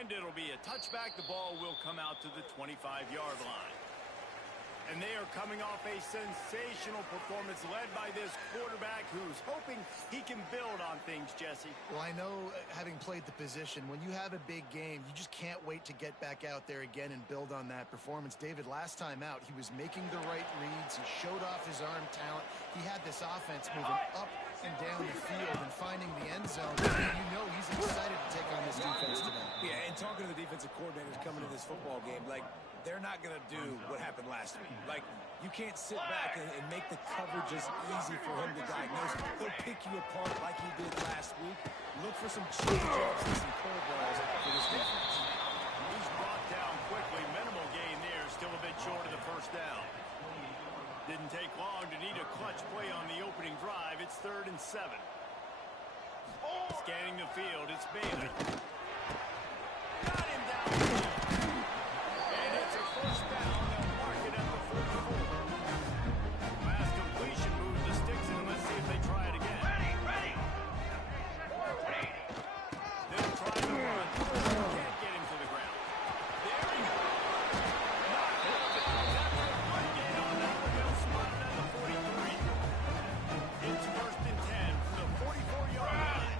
And it'll be a touchback. The ball will come out to the 25-yard line. And they are coming off a sensational performance led by this quarterback who's hoping he can build on things, Jesse. Well, I know, having played the position, when you have a big game, you just can't wait to get back out there again and build on that performance. David, last time out, he was making the right reads. He showed off his arm talent. He had this offense moving up and down the field and finding the end zone. You know he's excited to take on this defense today. Yeah, and talking to the defensive coordinators coming to this football game, like, they're not going to do what happened last week. Like, you can't sit back and make the coverages easy for him to diagnose. He'll pick you apart like he did last week. Look for some change-ups and some curveballs for this defense. He's brought down quickly. Minimal gain there. Still a bit short of the first down. Didn't take long to need a clutch play on the opening drive. It's 3rd and 7. Scanning the field, it's Bailey. Got him down. And it's a first down. They'll mark it at the 44. Last completion moves the sticks in. Let's see if they try it again. Ready. They'll try to run. Can't get him to the ground. There he goes. Knocked it down. After a good gain on that one, they'll spot it at the 43. It's 1st and 10 from the 44-yard line.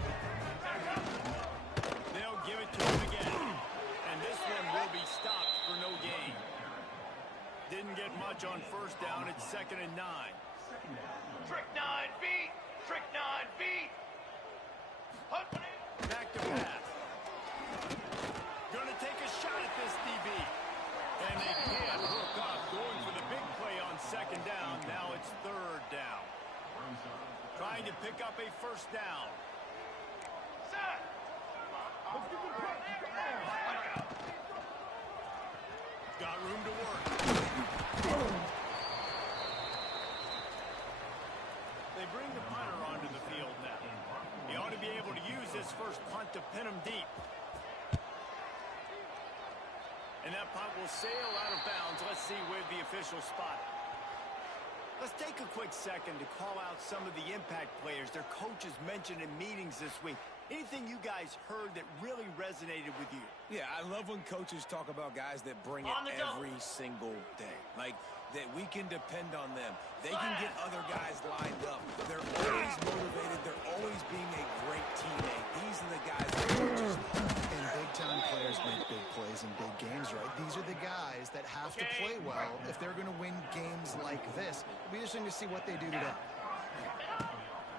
They'll give it to him again. And this one will be stopped for no gain. Didn't get much on first down. It's 2nd and 9. Trick 9 feet. Back to pass. Gonna take a shot at this DB. And they can't hook up. Going for the big play on 2nd down. Now it's 3rd down. Trying to pick up a first down. Set. Got room to work. They bring the punter onto the field now. He ought to be able to use this first punt to pin him deep. And that punt will sail out of bounds. Let's see where the official spot it. Let's take a quick second to call out some of the impact players their coaches mentioned in meetings this week. Anything you guys heard that really resonated with you? Yeah, I love when coaches talk about guys that bring it every single day. Like, that we can depend on them. They can get other guys lined up. They're always motivated. They're always being a great teammate. These are the guys that coaches love. And big-time players make big plays in big games, right? These are the guys that have to play well if they're going to win games like this. It'll be interesting to see what they do today.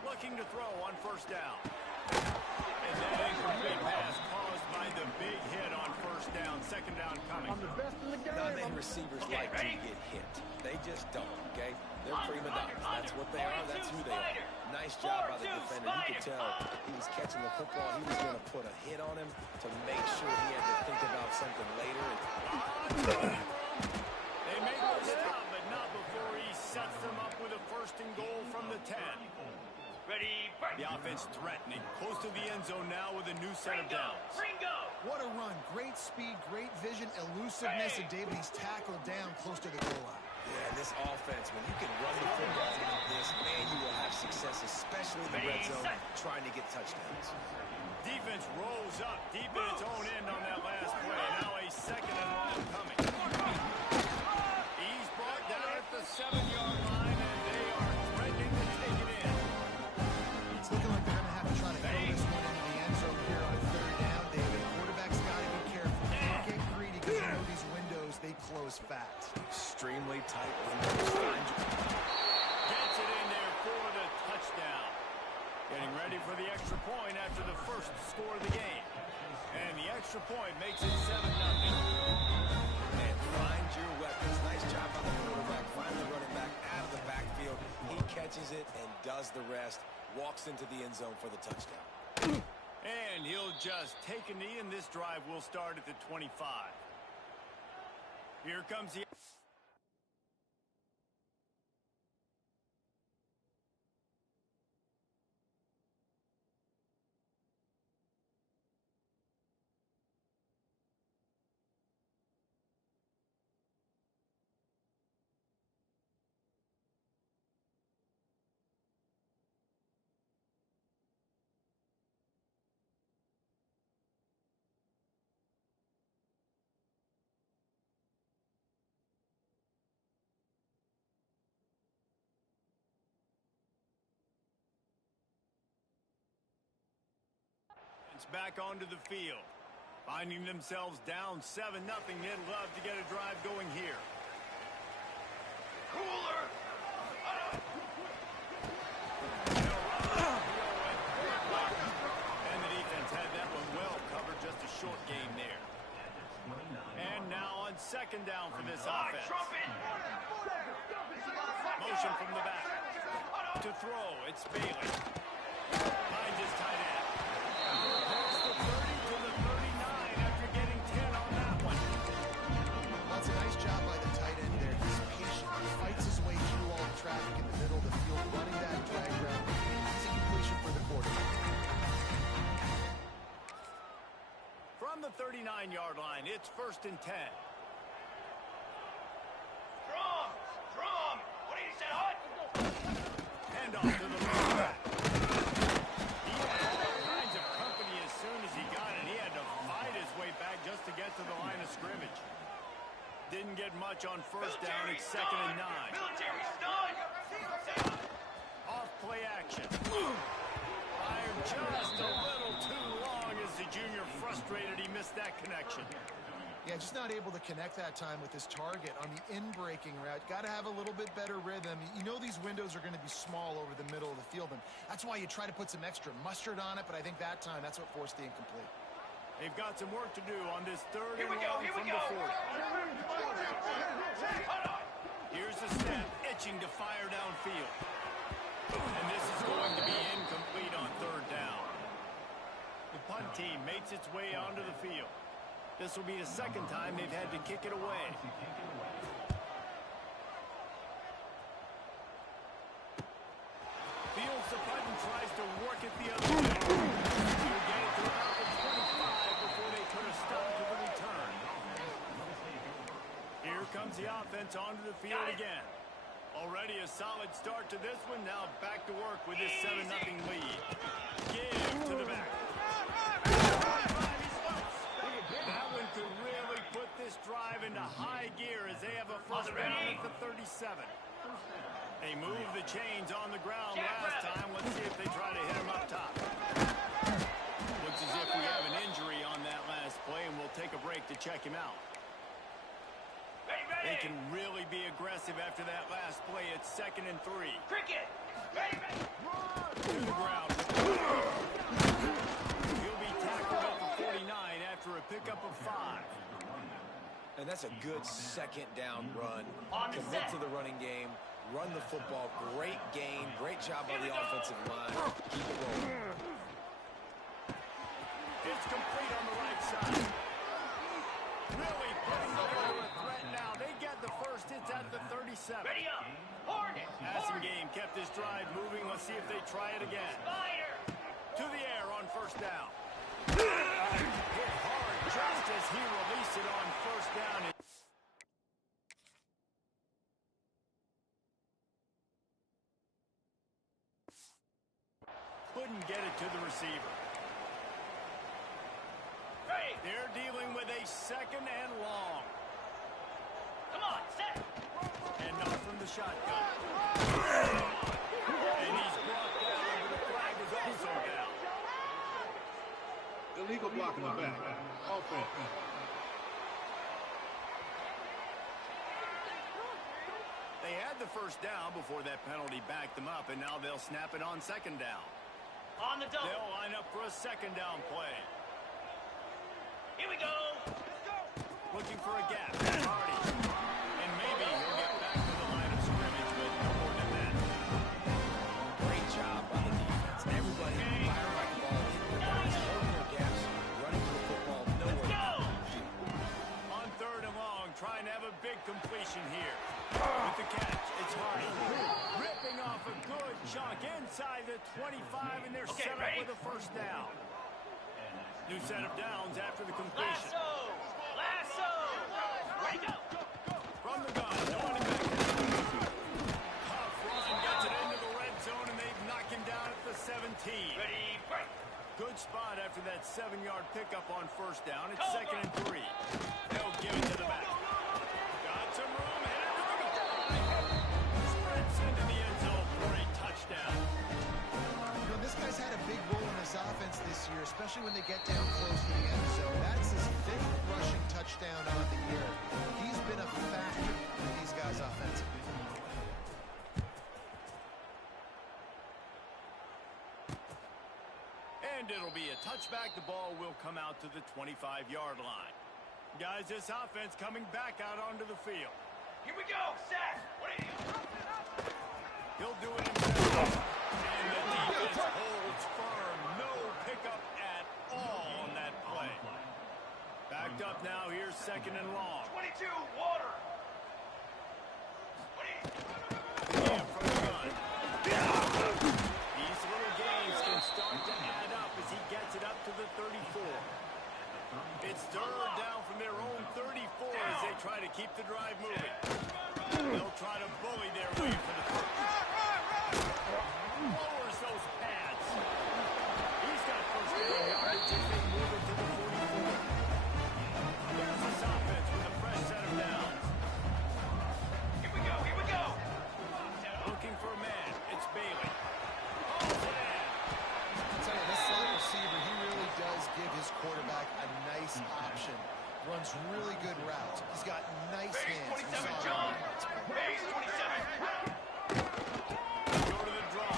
Looking to throw on first down. And that incomplete pass caused by the big hit on first down. 2nd down coming. I'm the best in the game. Not many receivers like to get hit. They just don't, okay? They're prima donnas. That's what they are. That's who they are. Nice job by the defender. You could tell he was catching the football. He was going to put a hit on him to make sure he had to think about something later. They make the stop, but not before he sets them up with a 1st and goal from the 10. Ready, break. The offense threatening. Close to the end zone now with a new set of downs. Ringo. What a run. Great speed, great vision, elusiveness, and David, he's tackled down close to the goal line. Yeah, and this offense, when you can run the football like this, man, you will have success, especially in the red zone, trying to get touchdowns. Defense rolls up deep in its own end on that last play. Now a 2nd and long coming. He's brought down at the 7-yard line, and they are threatening to take it in. It's looking like they're going to have to try to throw this one into the end zone here on 3rd down, David. Quarterback's got to be careful. Can't get greedy because you know these windows, they close fast. Extremely tight windows. Gets it in there for the touchdown. Getting ready for the extra point after the first score of the game. And the extra point makes it 7-0. And find your weapons. Nice job by the quarterback. Finally running back out of the backfield. He catches it and does the rest. Walks into the end zone for the touchdown. And he'll just take a knee, and this drive will start at the 25. Here comes the... gets back onto the field. Finding themselves down 7-0, they'd love to get a drive going here. Cooler. And the defense had that one well covered, just a short game there. And now on second down for this offense. Trumpet. Motion from the back. To throw, it's Bailey. Finds his tight end. Past the 30 to the 39 after getting 10 on that one. That's a nice job by the tight end there. He's patient. He fights his way through all the traffic in the middle of the field, running that drag route. Easy completion for the quarterback. From the 39-yard line, it's 1st and 10. Drum. What did he say, Hut? Hand off to the running back. He had all kinds of company as soon as he got it. He had to fight his way back just to get to the line of scrimmage. Didn't get much on first down. It's 2nd and 9. Military stun. Off play action. Fired just a little too long as the junior frustrated. He missed that connection. Yeah, just not able to connect that time with his target on the in-breaking route. Got to have a little bit better rhythm. You know these windows are going to be small over the middle of the field, and that's why you try to put some extra mustard on it, but I think that time, that's what forced the incomplete. They've got some work to do on this 3rd Here and we go. long from the 40. Here's the snap, itching to fire downfield. And this is going to be incomplete on 3rd down. The punt team makes its way onto the field. This will be the 2nd time they've had to kick it away. Fields the punt and tries to work it the other way. He'll get it to about the 25 before they put a stop to the return. Here comes the offense onto the field again. Already a solid start to this one. Now back to work with this 7-0 lead. Give to the back. That one could really put this drive into high gear as they have a first down at the 37. They moved the chains on the ground last time. Let's see if they try to hit him up top. Looks as if we have an injury on that last play, and we'll take a break to check him out. They can really be aggressive after that last play. It's 2nd and 3. Cricket. Ready. To the ground. He'll be tackled at the 49 after a pickup of 5. And that's a good 2nd down run. On the Commit set. to the running game. Run the football. Great gain. Great job by the offensive line. Keep it rolling. It's complete on the right side. Really putting together a threat now. They get the first. It's at the 37. Ready up. Hornet. Passing game kept this drive moving. Let's see if they try it again. Fire. To the air on first down. Hit hard just as he released it on first down. Couldn't get it to the receiver. Ready. They're dealing with a 2nd and long. Come on. Set. And off from the shotgun. And he's brought down, but the flag is also down. Illegal block in the back. Offense. They had the first down before that penalty backed them up, and now they'll snap it on 2nd down. On the double. They'll line up for a 2nd down play. Here we go. Looking for a gap. Hardy. And maybe he'll get back to the line of scrimmage, but no more than that. Great job by the defense. Everybody firing like the ball, hitting their marks, holding their gaps, running to the football, nowhere. Go. On 3rd and long, trying to have a big completion here. With the catch, it's Hardy. Ripping off a good chunk inside the 25, and they're set up ready? with a first down. New set of downs after the completion. Lasso. Ready, go. From the gun, throwing it back down. Tough run gets it into the red zone, and they've knocked him down at the 17. Ready, break. Good spot after that 7-yard pickup on first down. It's 2nd and 3. They'll give it to the back. Got some room, headed to the goal line. Sprints into the end zone for a touchdown. You know, this guy's had a big role in this offense this year, especially when they get down close to the end zone. That's his 5th rushing touchdown on the year. He's been a factor for these guys offensively. And it'll be a touchback. The ball will come out to the 25-yard line. Guys, this offense coming back out onto the field. Here we go, Seth. What are you? He'll do it himself. And the defense holds firm. No pickup at all on that play. Backed up now. Here's 2nd and long. 22, water. Yeah, from the gun. These little games can start to add up as he gets it up to the 34. It's 3rd down from their own 34 as they try to keep the drive moving. They'll try to bully their way for the first. Lowers those pads. He's got first down yardage as they move it to the 44. Here's this offense with a fresh set of downs. Here we go, here we go. Looking for a man. It's Bailey. Oh, man. I'll tell you, this slot receiver, he really does give his quarterback a nice option. Runs really good routes. He's got nice hands. 27, John. Base 27. Go to the draw.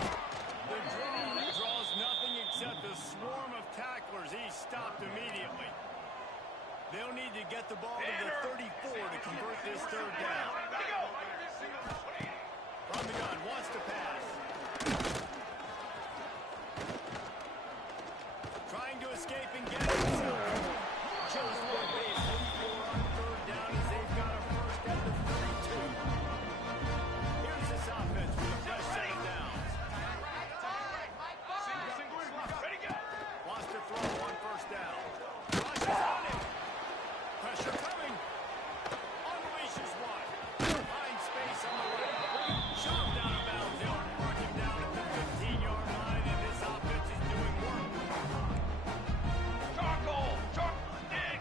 The draw draws nothing except a swarm of tacklers. He's stopped immediately. They'll need to get the ball to the 34 to convert this 3rd down. From the gun, wants to pass. Trying to escape and get himself. Just one base. 4 on 3rd down as they've got a first at the 32. Here's this offense with a fresh set of downs. Ready, go. Wants to throw on 1st down. Rushes on him. Pressure coming. Unleashes one. Finds space on the right. Shoved out of bounds. They'll mark him down at the 15-yard line, and this offense is doing work. Charcoal. Dig.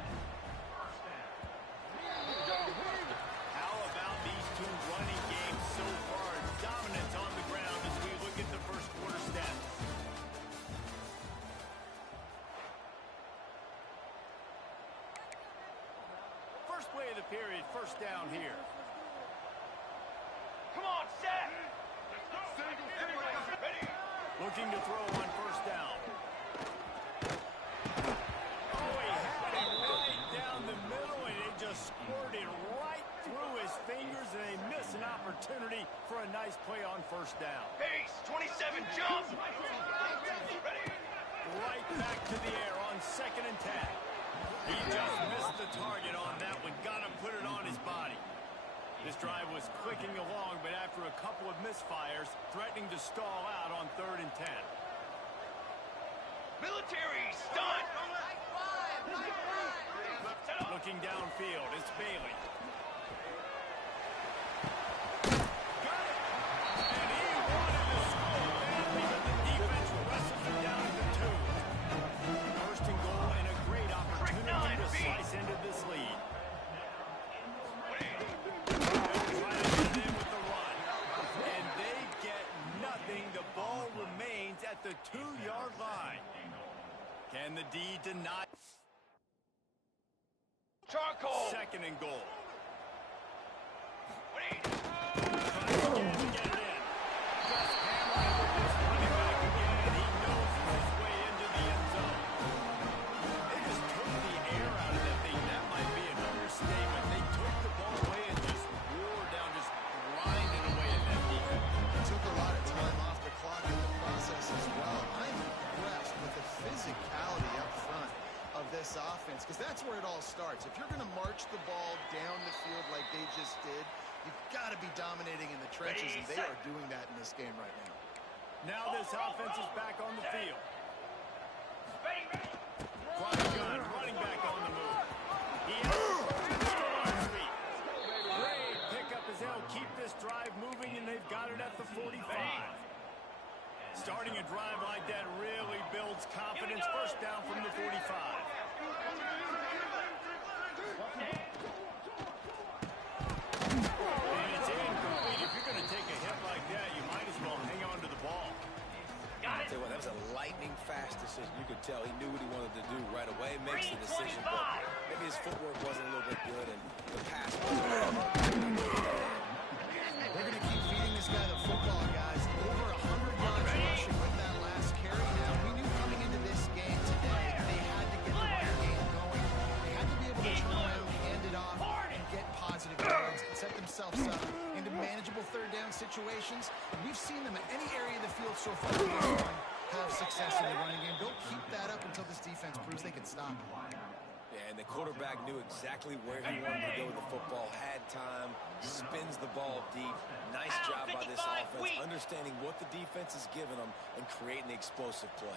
How about these two running games so far? Dominance on the ground as we look at the first quarter stats. First play of the period, first down here. Come on, Seth. Ready. Looking to throw on 1st down. Oh, he had it right down the middle, and it just squirted right through his fingers, and they miss an opportunity for a nice play on 1st down. Base 27, jump. Ready. Right back to the air on 2nd and 10. He just missed the target on that one. Got to put it on his body. This drive was clicking along, but after a couple of misfires, threatening to stall out on 3rd and 10. Military stunt. Looking downfield, it's Bailey. Got it! And he wanted to score badly, but the defense wrestled him down to the 2. 1st and goal, and a great opportunity to slice into this lead. They'll try to get it in with the run. And they get nothing. The ball remains at the 2-yard line. Can the D deny? Charcoal. 2nd and goal. Wait. Tries again to get it in. Just hammering with this running back again, and he knows his way into the end zone. They just took the air out of that thing. That might be an understatement. They took the ball away and just wore down, just grinded away at that defense. Took a lot of time off the clock in the process as well. I'm impressed with the physicality up front of this offense, because that's where it all starts. If you're going to march the ball down the field like they just did, you've got to be dominating in the trenches, and they are doing that in this game right now. Now this offense is back on the field. Ready. From the gun, running back on the move. He has on his feet. Great pickup as they'll keep this drive moving, and they've got it at the 45. Starting a drive like that really builds confidence. 1st down from the 45. And it's incomplete. If you're going to take a hit like that, you might as well hang on to the ball. Got it. Tell you what, that was a lightning makes the decision, but maybe his footwork wasn't a little bit good, and the pass was They're going to keep feeding this guy the football, guys. Over 100 yards rushing with that last carry. Now, we knew coming into this game today, they had to get the run game going. They had to be able to turn around, hand it off, and get positive yards and set themselves up into manageable third down situations. And we've seen them at any area of the field so far in this one have success in the running game. Don't keep that up until this defense proves they can stop. Yeah, and the quarterback knew exactly where he wanted to go with the football, had time, spins the ball deep. Nice job by this offense, understanding what the defense is giving them and creating the explosive play.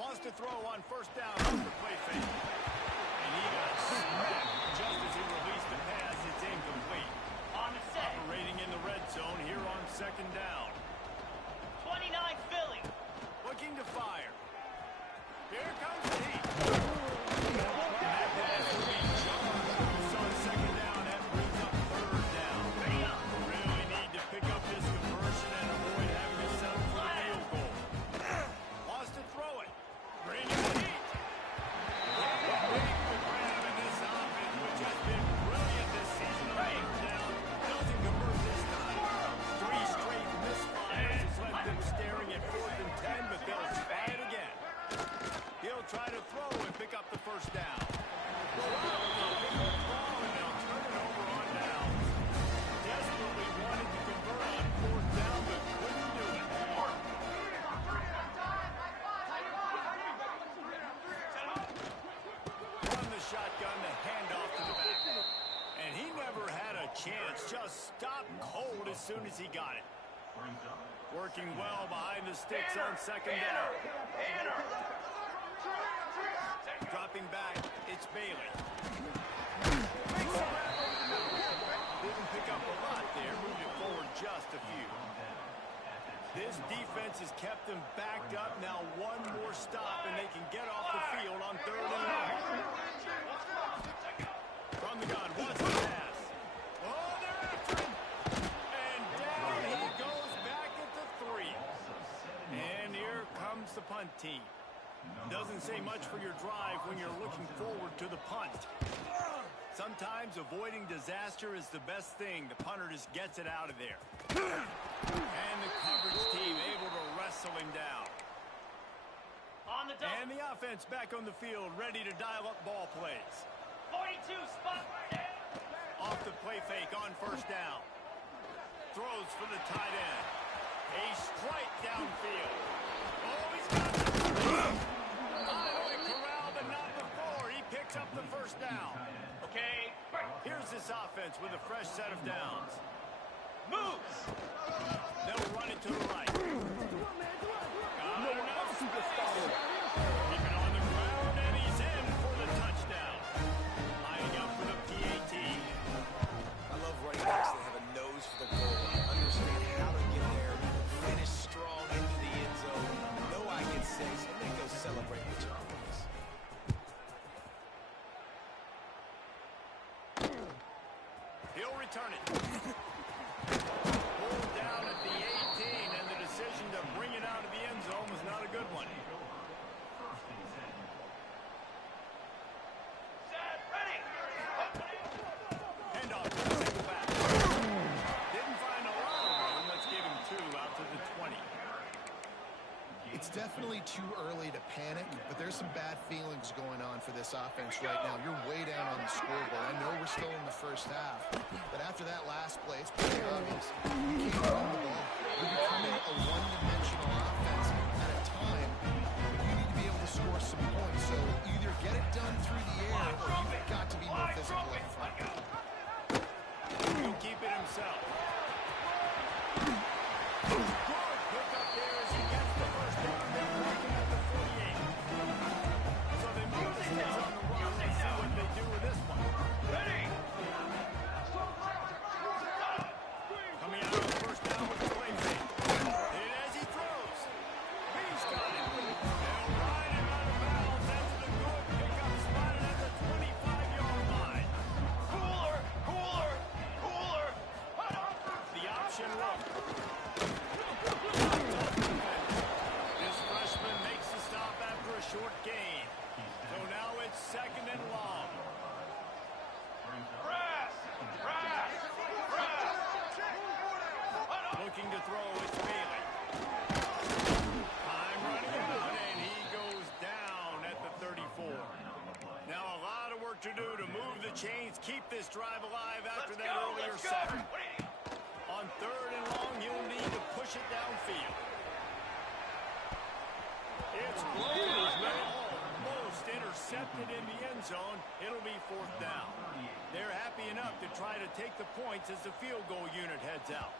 Wants to throw on first down off the play fake. And he got smacked just as he released the pass. It's incomplete. On the set. Operating in the red zone here on second down. 29 Philly. Looking to fire. Here comes the heat. That pass will be John Bruce on second down. That brings up third down. Really need to pick up this conversion and avoid having to settle for the field goal. Wants to throw it. Bringing the heat. Waiting for grab in this offense, which has been brilliant this season. Third down. Doesn't convert this time. 3 straight misfires has left them staring at 4th and 10, but they'll try it again. He'll try to throw and pick up the first down. Go out with a big ball, and they'll turn it over on downs. Desperately wanted to convert on 4th down, but couldn't do it. Run the shotgun, the handoff to the back. And he never had a chance. Just stopped cold as soon as he got it. Working well behind the sticks on second down. Dropping back, it's Bailey. Didn't pick up a lot there, moved it forward just a few. This defense has kept them backed up. Now one more stop and they can get off the field on 3rd and long. From the gun, wants the pass. Oh, they're after him. And down he goes back at the 3. And here comes the punt team. Doesn't say much for your drive when you're looking forward to the punt. Sometimes avoiding disaster is the best thing. The punter just gets it out of there. And the coverage team able to wrestle him down. On the double. And the offense back on the field, ready to dial up ball plays. 42 spot. Off the play fake on first down. Throws for the tight end. A strike downfield. Oh, he's got it. Finally corralled, but not before. He picks up the first down. Okay. Here's this offense with a fresh set of downs. Moves. They'll run it to the right. Got enough space. Keep it on the ground, and he's in for the touchdown. Lining up for the PAT. I love running backs that have a nose for the goal, understand how to get there, finish strong into the end zone, know I can say, so they go celebrate with your boys. He'll return it. Pulled down at the 18, and the decision to bring it out of the end zone was not a good one. Set, ready. Handoff to the single back. Didn't find a lot of room. Let's give him 2 out to the 20. It's definitely too early to panic, but there's some bad feelings going on for this offense right now. You're way down on the scoreboard. I know we're still in the first half, but after that last play, it's pretty obvious. You can't run the ball. You're becoming a one-dimensional offense at a time when you need to be able to score some points. So either get it done through the air or you've got to be more physical up front. He'll keep it himself. Good pick up there as he gets the first down. They're working at the 48. So they move the sticks on the run. Let's see what they do with this one. Ready. Coming out of the first down with the play fake. And as he throws, he's got it. They'll ride him out of bounds. That's It's second and long. Press! Press! Press! Looking to throw, it's Bailey. Time running out, and he goes down at the 34. Now a lot of work to do to move the chains, keep this drive alive after that earlier sack. On third and long, you'll need to push it downfield. It's almost intercepted in the end zone. It'll be fourth down. They're happy enough to try to take the points as the field goal unit heads out.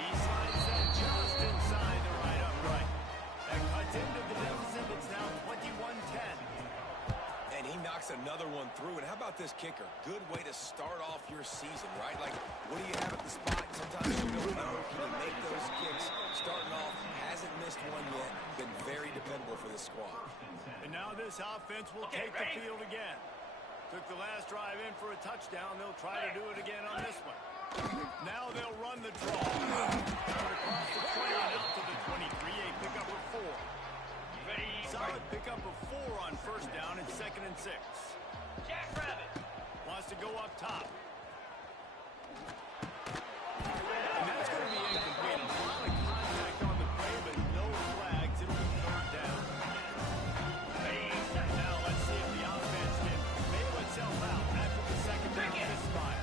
He slides that just inside the right upright. That cuts into the deficit. It's now 21-10. And he knocks another one through. And how about this kicker? Good way to start off your season, right? Like, what do you have at the spot? Sometimes you don't know. Can he make those kicks? Starting off, hasn't missed one yet. Been very dependable for this squad. And now this offense will take the field again. Took the last drive in for a touchdown. They'll try to do it again on this one. Now they'll run the draw. Across the 20 and out to the 23. A pickup of 4. Solid pickup of 4 on first down. It's second and 6. Jackrabbit. Wants to go up top. And that's going to be incomplete. A lot of contact on the play, but no flags. It'll be third down. Now let's see if the offense can bail itself out after the second down misfire.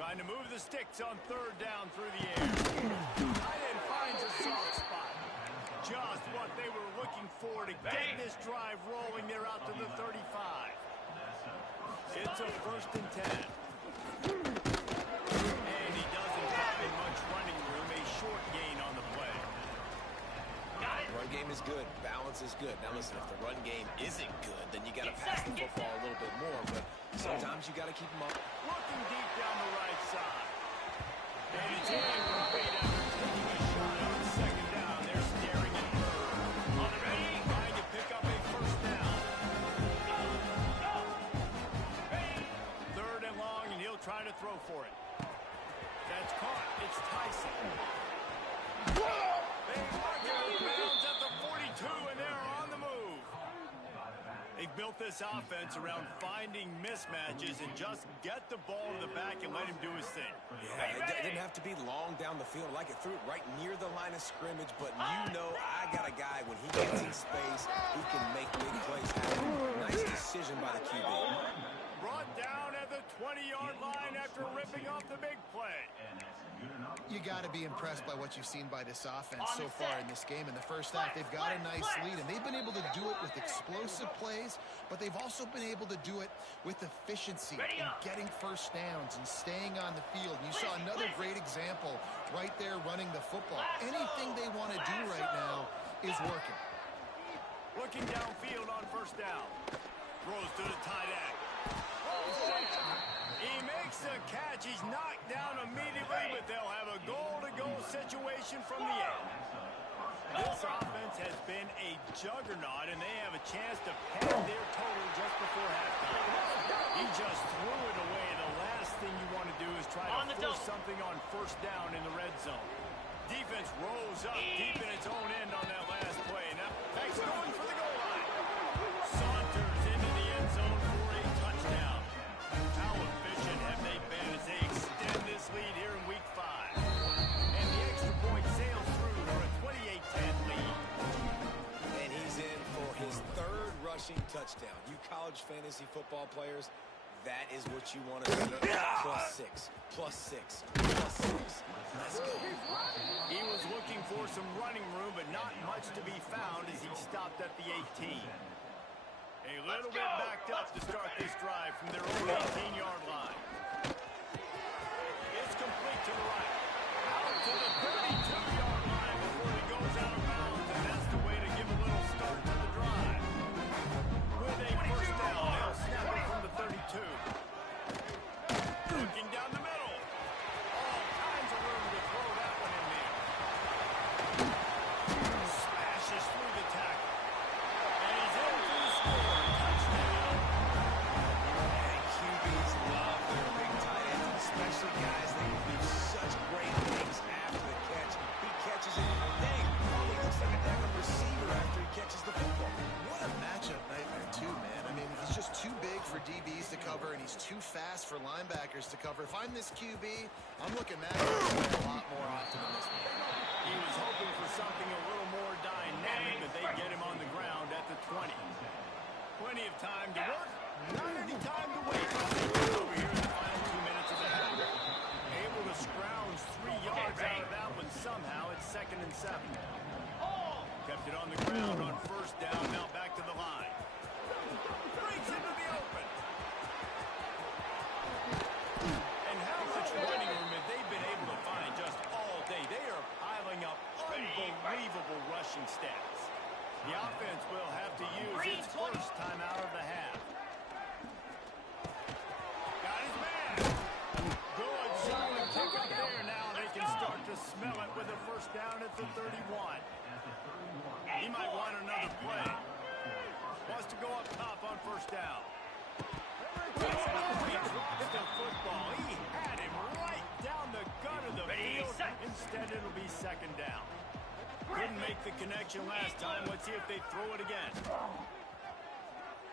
Trying to move the sticks on third down through the air. Tight end finds a soft spot. Just what they were looking for to get this drive rolling. They're out to the 35. It's a first and 10. And he doesn't find much running room. A short gain on the play. Run game is good. Balance is good. Now listen, if the run game isn't good, then you got to pass the football a little bit more. But sometimes you got to keep them up. Looking deep down the right side. And it's incomplete after taking a shot on second down. They're staring at third. On the ready, trying to pick up a first down. Third and long, and he'll try to throw for it. That's caught. It's Tyson. They mark it out of bounds at the 42, and they're on the move. They've built this offense around finding mismatches and just get the ball to the back and let him do his thing. Yeah, it didn't have to be long down the field. Like it threw it right near the line of scrimmage, but you know I got a guy when he gets in space, he can make big plays happen. Nice decision by the QB. Brought down at the 20-yard line after ripping off the big play. You got to be impressed by what you've seen by this offense so far in this game. In the first half, they've got a nice lead, and they've been able to do it with explosive plays, but they've also been able to do it with efficiency and getting first downs and staying on the field. And you saw another great example right there running the football. Anything they want to do right now is working. Looking downfield on first down. Throws to the tight end. He makes the catch. He's knocked down immediately, but they'll have a goal-to-go situation from the end. This offense has been a juggernaut, and they have a chance to pad their total just before halftime. He just threw it away. The last thing you want to do is try to force something on first down in the red zone. Defense rose up deep in its own end on that last play. Now, Beck's going for the goal line. Saunters into the end zone for a touchdown. How efficient have they been as they extend this lead here in Week 5? And the extra point sails through for a 28-10 lead. And he's in for his third rushing touchdown. You college fantasy football players, that is what you want to see. +6, +6, +6. Let's go. He was looking for some running room, but not much to be found as he stopped at the 18. A little bit backed up to start this drive from their own 18-yard line. It's complete to the right. Out to the 32-yard line before he goes out of bounds, and that's the way to give a little start to the drive. With a first down, they'll snap it from the 32. Looking down the middle. All kinds of room to throw that one in there. Smashes through the tackle. And he's in for the score. Touchdown. And QBs love their big tight ends, especially guys that can do such great things after the catch. He catches it. Dang, probably looks fast for linebackers to cover. If I'm this QB, I'm looking at that a lot more often than this one. He was hoping for something a little more dynamic, but they get him on the ground at the 20. Plenty of time to work, not any time to wait. Over here in the final 2 minutes of the half. Able to scrounge 3 yards out of that one somehow. It's 2nd and 7. Kept it on the ground on 1st down, now back to the line. Breaks into the open. And how much running room have they been able to find just all day? They are piling up unbelievable rushing stats. The offense will have to use its first time out of the half. Got his man. Good, solid kick up there. Now they can start to smell it with a 1st down at the 31. He might want another play. Wants to go up top on 1st down. He drops the football. He had him right down the gut of the field. Instead, it'll be 2nd down. Couldn't make the connection last time. Let's see if they throw it again.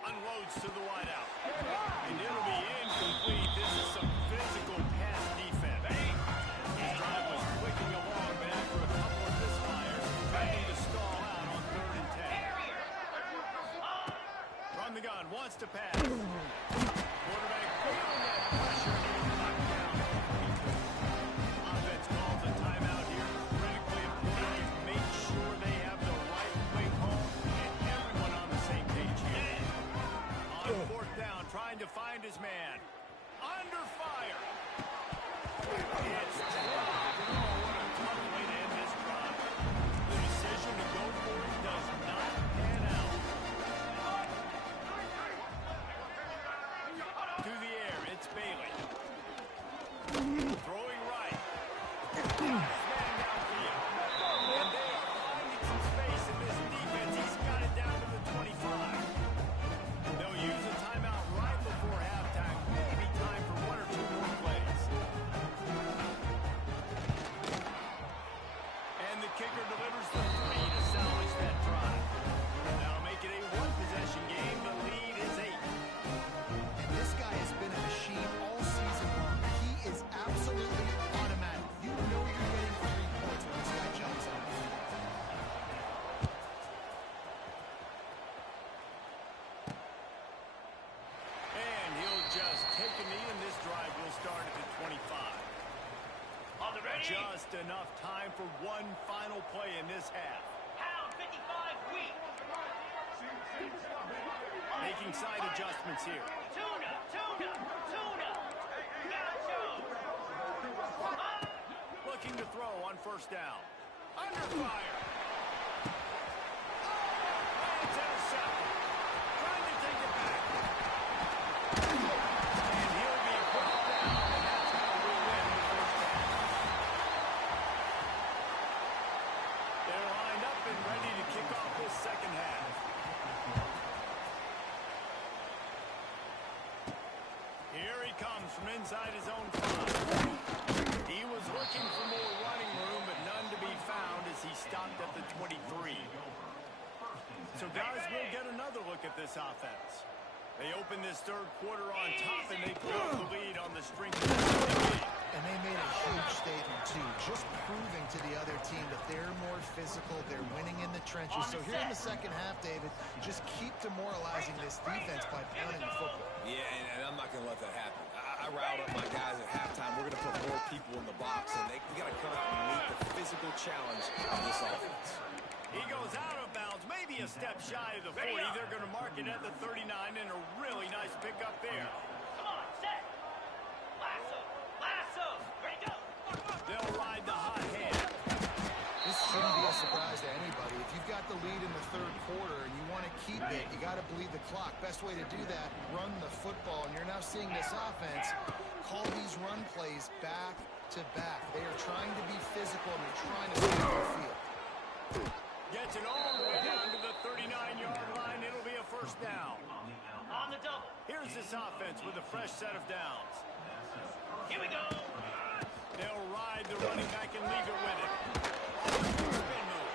Unloads to the wideout. And it'll be incomplete. This is some physical pass defense. His drive was clicking along, but after a couple of misfires, ready to stall out on 3rd and 10. Run the gun. Wants to pass. Quarterback feeling that pressure. He's knocked down. Offense calls a timeout here. Critically important to make sure they have the right play call and everyone on the same page here. On 4th down, trying to find his man. Under fire. It's dropped. Oh, what a tough way to end this drive. The decision to go for it does not pan out. To the air, it's Bailey. Throwing right. Got his man downfield. And they are finding some space in this defense. He's got it down to the 25. They'll use a timeout right before halftime. Maybe time for 1 or 2 more plays. And the kicker delivers the 3 to salvage that drive. Now make it a 1-possession game. The lead is 8. And this guy has been a machine all season long. He is absolutely automatic. You know you're getting 3 points when this guy jumps on the field. And he'll just take a knee, and this drive will start at the 25. On the ready. Just enough time for one final play in this half. Pound 55 weak. Making side adjustments here. Tuna. Nacho. Looking to throw on 1st down. Under fire. Oh, it's intercepted. Trying to take it back. And he'll be brought down, and that's how we'll win the 1st half. They're lined up and ready to kick off this 2nd half. Here he comes from inside his own 5. He was looking for more running room, but none to be found as he stopped at the 23. So, guys, we'll get another look at this offense. They open this 3rd quarter on top, and they built the lead on the strength of the game. And they made a huge statement, too, just proving to the other team that they're more physical, they're winning in the trenches. So here in the 2nd half, David, just keep demoralizing this defense by pounding the football. Yeah, and I'm not going to let that happen. I riled up my guys at halftime. We're going to put more people in the box, and we got to come out and meet the physical challenge of this offense. He goes out of bounds, maybe a step shy of the 40. They're going to mark it at the 39, and a really nice pickup there. Come on, set. Lasso. Ready, go. They'll ride the hot hand. This shouldn't be a surprise to anybody. If you've got the lead in the 3rd quarter and you want to keep it, you got to bleed the clock. Best way to do that, run the football. And you're now seeing this offense call these run plays back to back. They are trying to be physical and they're trying to stay on the field. Gets it all the way down to the 39-yard line. It'll be a 1st down. On the double. Here's this offense with a fresh set of downs. Here we go. They'll ride the running back and leave it with it. Spin move.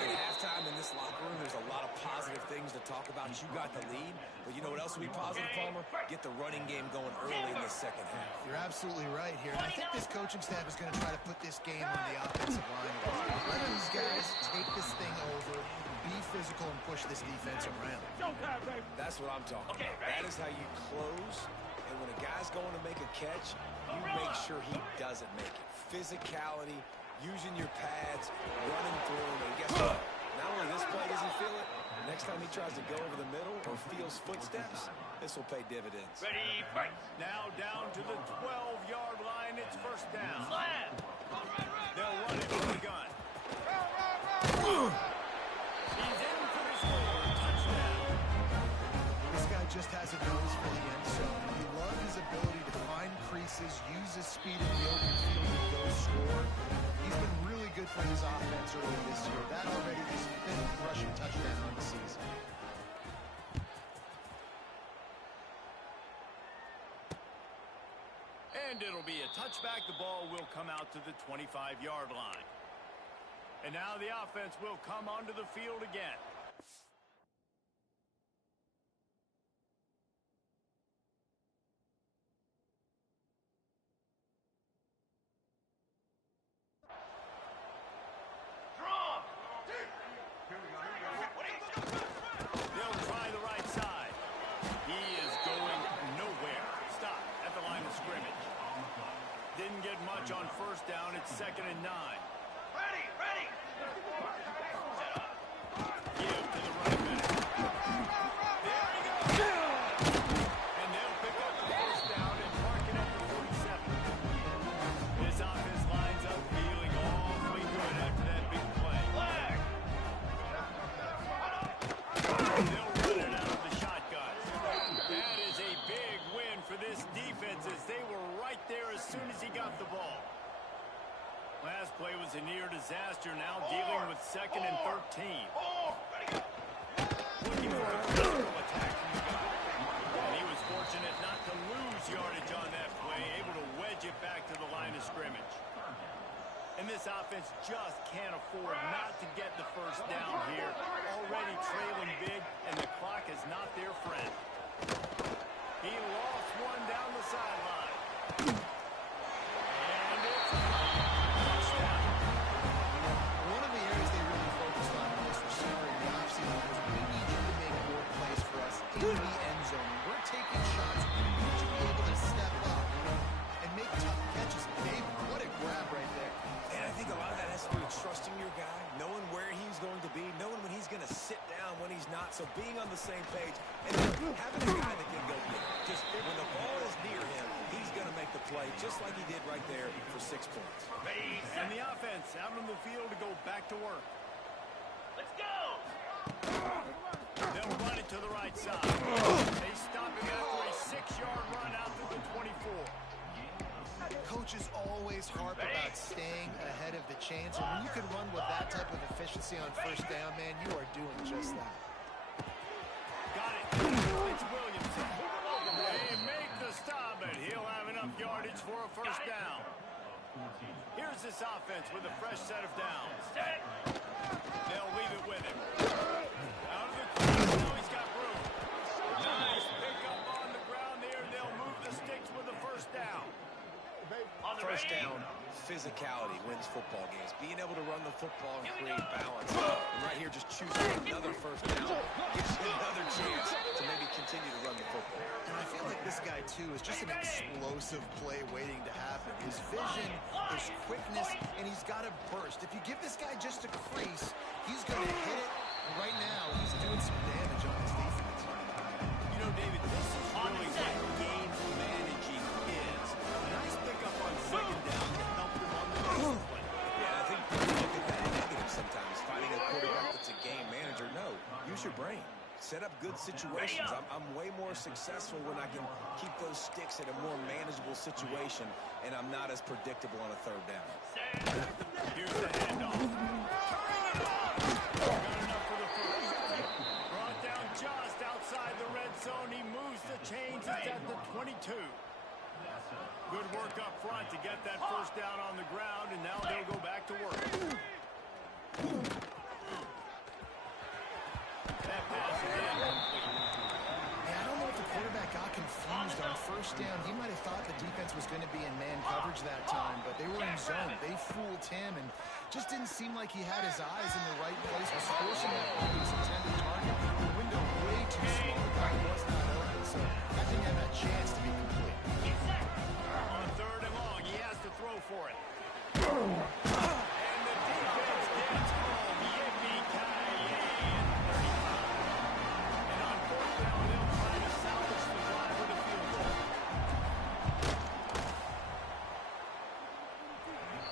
At halftime in this locker room, there's a lot of positive things to talk about blocks, you got the lead. But you know what else will be positive, Palmer? Get the running game going early in the second half. You're absolutely right here. And I think this coaching staff is going to try to put this game on the offensive line. Let these guys take this thing over, be physical, and push this defense around. That's what I'm talking about. That is how you close. And when a guy's going to make a catch, you make sure he doesn't make it. Physicality, using your pads, running through him. And guess what? Not only this play does he feel it, next time he tries to go over the middle or feels footsteps, this will pay dividends. Ready, fight. Now down to the 12-yard line. It's first down. Slam. They'll run it from the gun. He's in for the score. Touchdown. This guy just has a nose for the end zone. We love his ability to find creases, use his speed in the open field, and go score. He's been really good for his offense early this year. That already his 5th rushing touchdown on the season. And it'll be a touchback. The ball will come out to the 25-yard line. And now the offense will come onto the field again. They'll try the right side. He is going nowhere. Stop at the line of scrimmage. Didn't get much on first down. It's 2nd and 9. Ready, ready. Give to the running back. There he goes. And they'll pick up the first down and mark it at the 47. This offense lines up feeling awfully good after that big play. Flag. They'll run it out of the shotgun. That is a big win for this defense as they were right there as soon as he got the ball. Last play was a near disaster, now dealing with 2nd and 13. Looking for a physical attack from the guy. And he was fortunate not to lose yardage on that play, able to wedge it back to the line of scrimmage. And this offense just can't afford not to get the first down here. Already trailing big, and the clock is not their friend. He lost one down the sideline. And it's touchdown. One of the areas they really focused on in this receiver in the offseason was we need you to make more plays for us in the end zone. We're taking shots. We need you to be able to step up and make tough catches. Dave, what a grab right there. And I think a lot of that has to do with trusting your guy, knowing where he's going to be, knowing when he's going to sit down, when he's not. So being on the same page and having a guy that can go get it. Just when the ball is near him, he's going to make the play just like he did right there for 6 points. Ready, And set. the offense out on the field to go back to work. Let's go. They'll run it to the right side. They stop him after a 6-yard run out to the 24. Coaches always harp about staying ahead of the chains, and when you can run with that type of efficiency on first down, man, you are doing just that. Got it. It's Williamson. They make the stop, and he'll have enough yardage for a first down. Here's this offense with a fresh set of downs. Set. They'll leave it with him. Out of the corner, now he's got room. Nice pickup on the ground there. They'll move the sticks with a first down. On the First ready. down, physicality wins football games. Being able to run the football and create balance. And right here, just choosing another first down gives you another chance to maybe continue to run the football. And I feel like this guy, too, is just an explosive play waiting to happen. His vision, his quickness, and he's got a burst. If you give this guy just a crease, he's going to hit it. And right now, he's doing some damage on his defense. You know, David, this is really what game managing is. A nice pickup on 2nd down to help them on the next play. Yeah, I think people look at that negative sometimes. Finding a quarterback that's a game manager. No, use your brain. Set up good situations. I'm way more successful when I can keep those sticks at a more manageable situation, and I'm not as predictable on a 3rd down. Here's the handoff. Got enough for the first. Brought down just outside the red zone. He moves the chains. It's at the 22. Good work up front to get that first down on the ground, and now they'll go back to work. That pass is incomplete. first down, he might have thought the defense was going to be in man coverage that time, but they were in zone. They fooled him and just didn't seem like he had his eyes in the right place. Was forcing that ball to his intended target. The window way too small. The guy was not open, so I think he had that chance to be complete. On 3rd and long, he has to throw for it. And the defense gets home. Yippee-ki-yay at 35. And on 4th down, they'll try to salvage the drive with a field goal.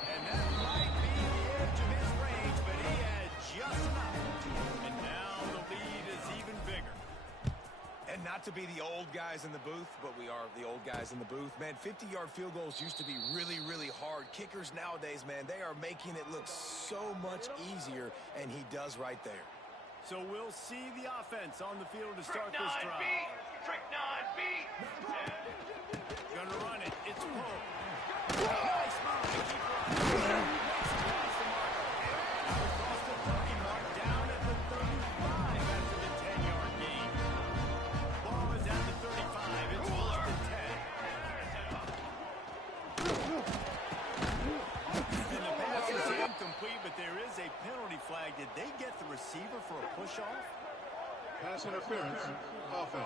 And that might be the edge of his range, but he had just enough. And now the lead is even bigger. And not to be the old guys in the booth, but we are the old guys in the booth. Man, 50-yard field goals used to be really, really hard. Kickers nowadays, man, they are making it look so much easier, and he does right there. So we'll see the offense on the field to start Trick this 9 drive. beat. Trick 9 beat. Gonna run it. It's Poe. Nice move to keep running. Makes it past the mark. And across the 30 mark, down at the 35 after the 10-yard gain. Ball is at the 35. It's first and 10. And the pass is incomplete, but there is a penalty flag. Did they get the receiver for a push-off? Pass interference. Offense.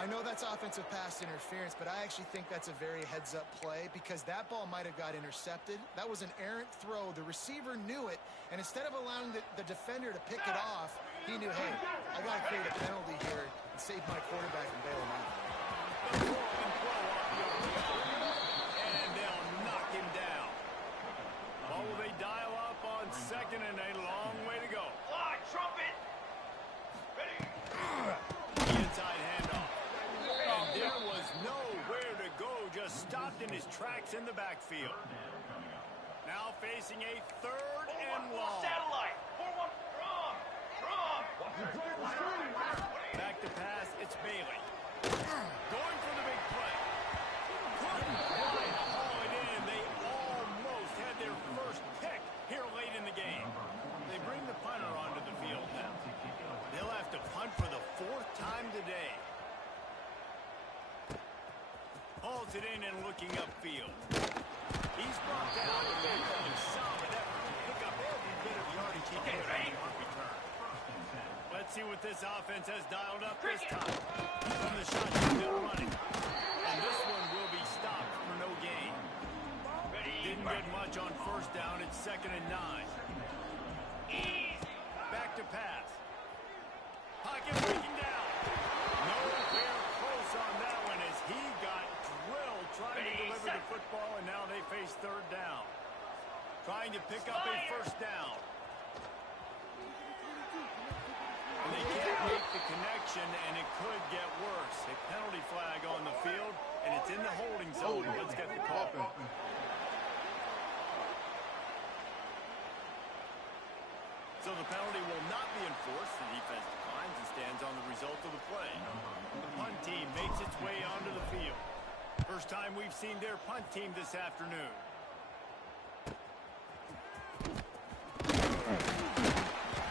I know that's offensive pass interference, but I actually think that's a very heads-up play because that ball might have got intercepted. That was an errant throw. The receiver knew it, and instead of allowing the defender to pick it off, he knew, hey, I got to create a penalty here and save my quarterback from bailing out. And they'll knock him down. What will they dial up on 2nd and a long way to go? Fly, trumpet. Ready. The inside handoff. And there was nowhere to go, just stopped in his tracks in the backfield. Now facing a 3rd and 4-1-4 long. satellite. 4-1 drum. Drum. Back to pass, it's Bailey. Going for the big play. Couldn't quite haul it in. They almost had their first pick here late in the game. They bring the punter onto the field now. They'll have to punt for the 4th time today. Hauls it in and looking upfield. He's brought down with a really solid effort to pick up every bit of yardage he can on punt return. Let's see what this offense has dialed up this time. From the shotgun, they'll run it. And this one will be stopped for no gain. Didn't get much on 1st down. It's 2nd and 9. Back to pass. Pocket breaking down. Nowhere close on that one as he got drilled trying to deliver the football, and now they face 3rd down. Trying to pick up a 1st down. And they can't make the connection, and it could get worse. A penalty flag on the field, and it's in the holding zone. Let's get the call. So the penalty will not be enforced. The defense declines and stands on the result of the play. The punt team makes its way onto the field. First time we've seen their punt team this afternoon.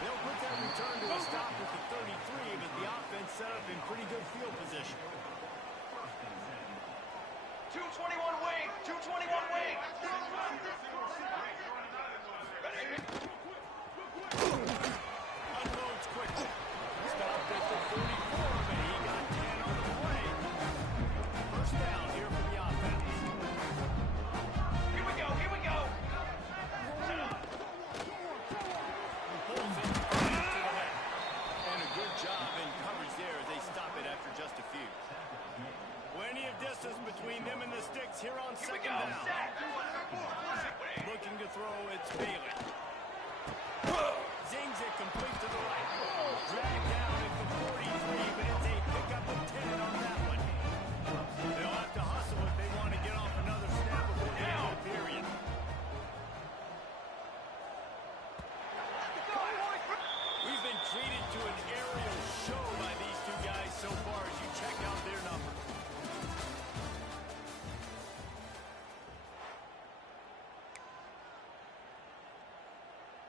They'll put that return to a stop at the 33, but the offense set up in pretty good field position. 221 wing. 221 wing. Unloads quickly. Stopped at the 34, but he got 10 on the play. 1st down here for the offense. Here we go. Here we go. Pulls it to the left. And a good job in coverage there as they stop it after just a few. Plenty of distance between them and the sticks here on 2nd down. Looking to throw, it's Bailey. Zings it complete to the right. Dragged down at the 43, but it's a pickup of 10 on that one. They'll have to hustle if they want to get off another snap before the end of the period. We've been treated to an aerial show by these two guys so far as you check out their numbers.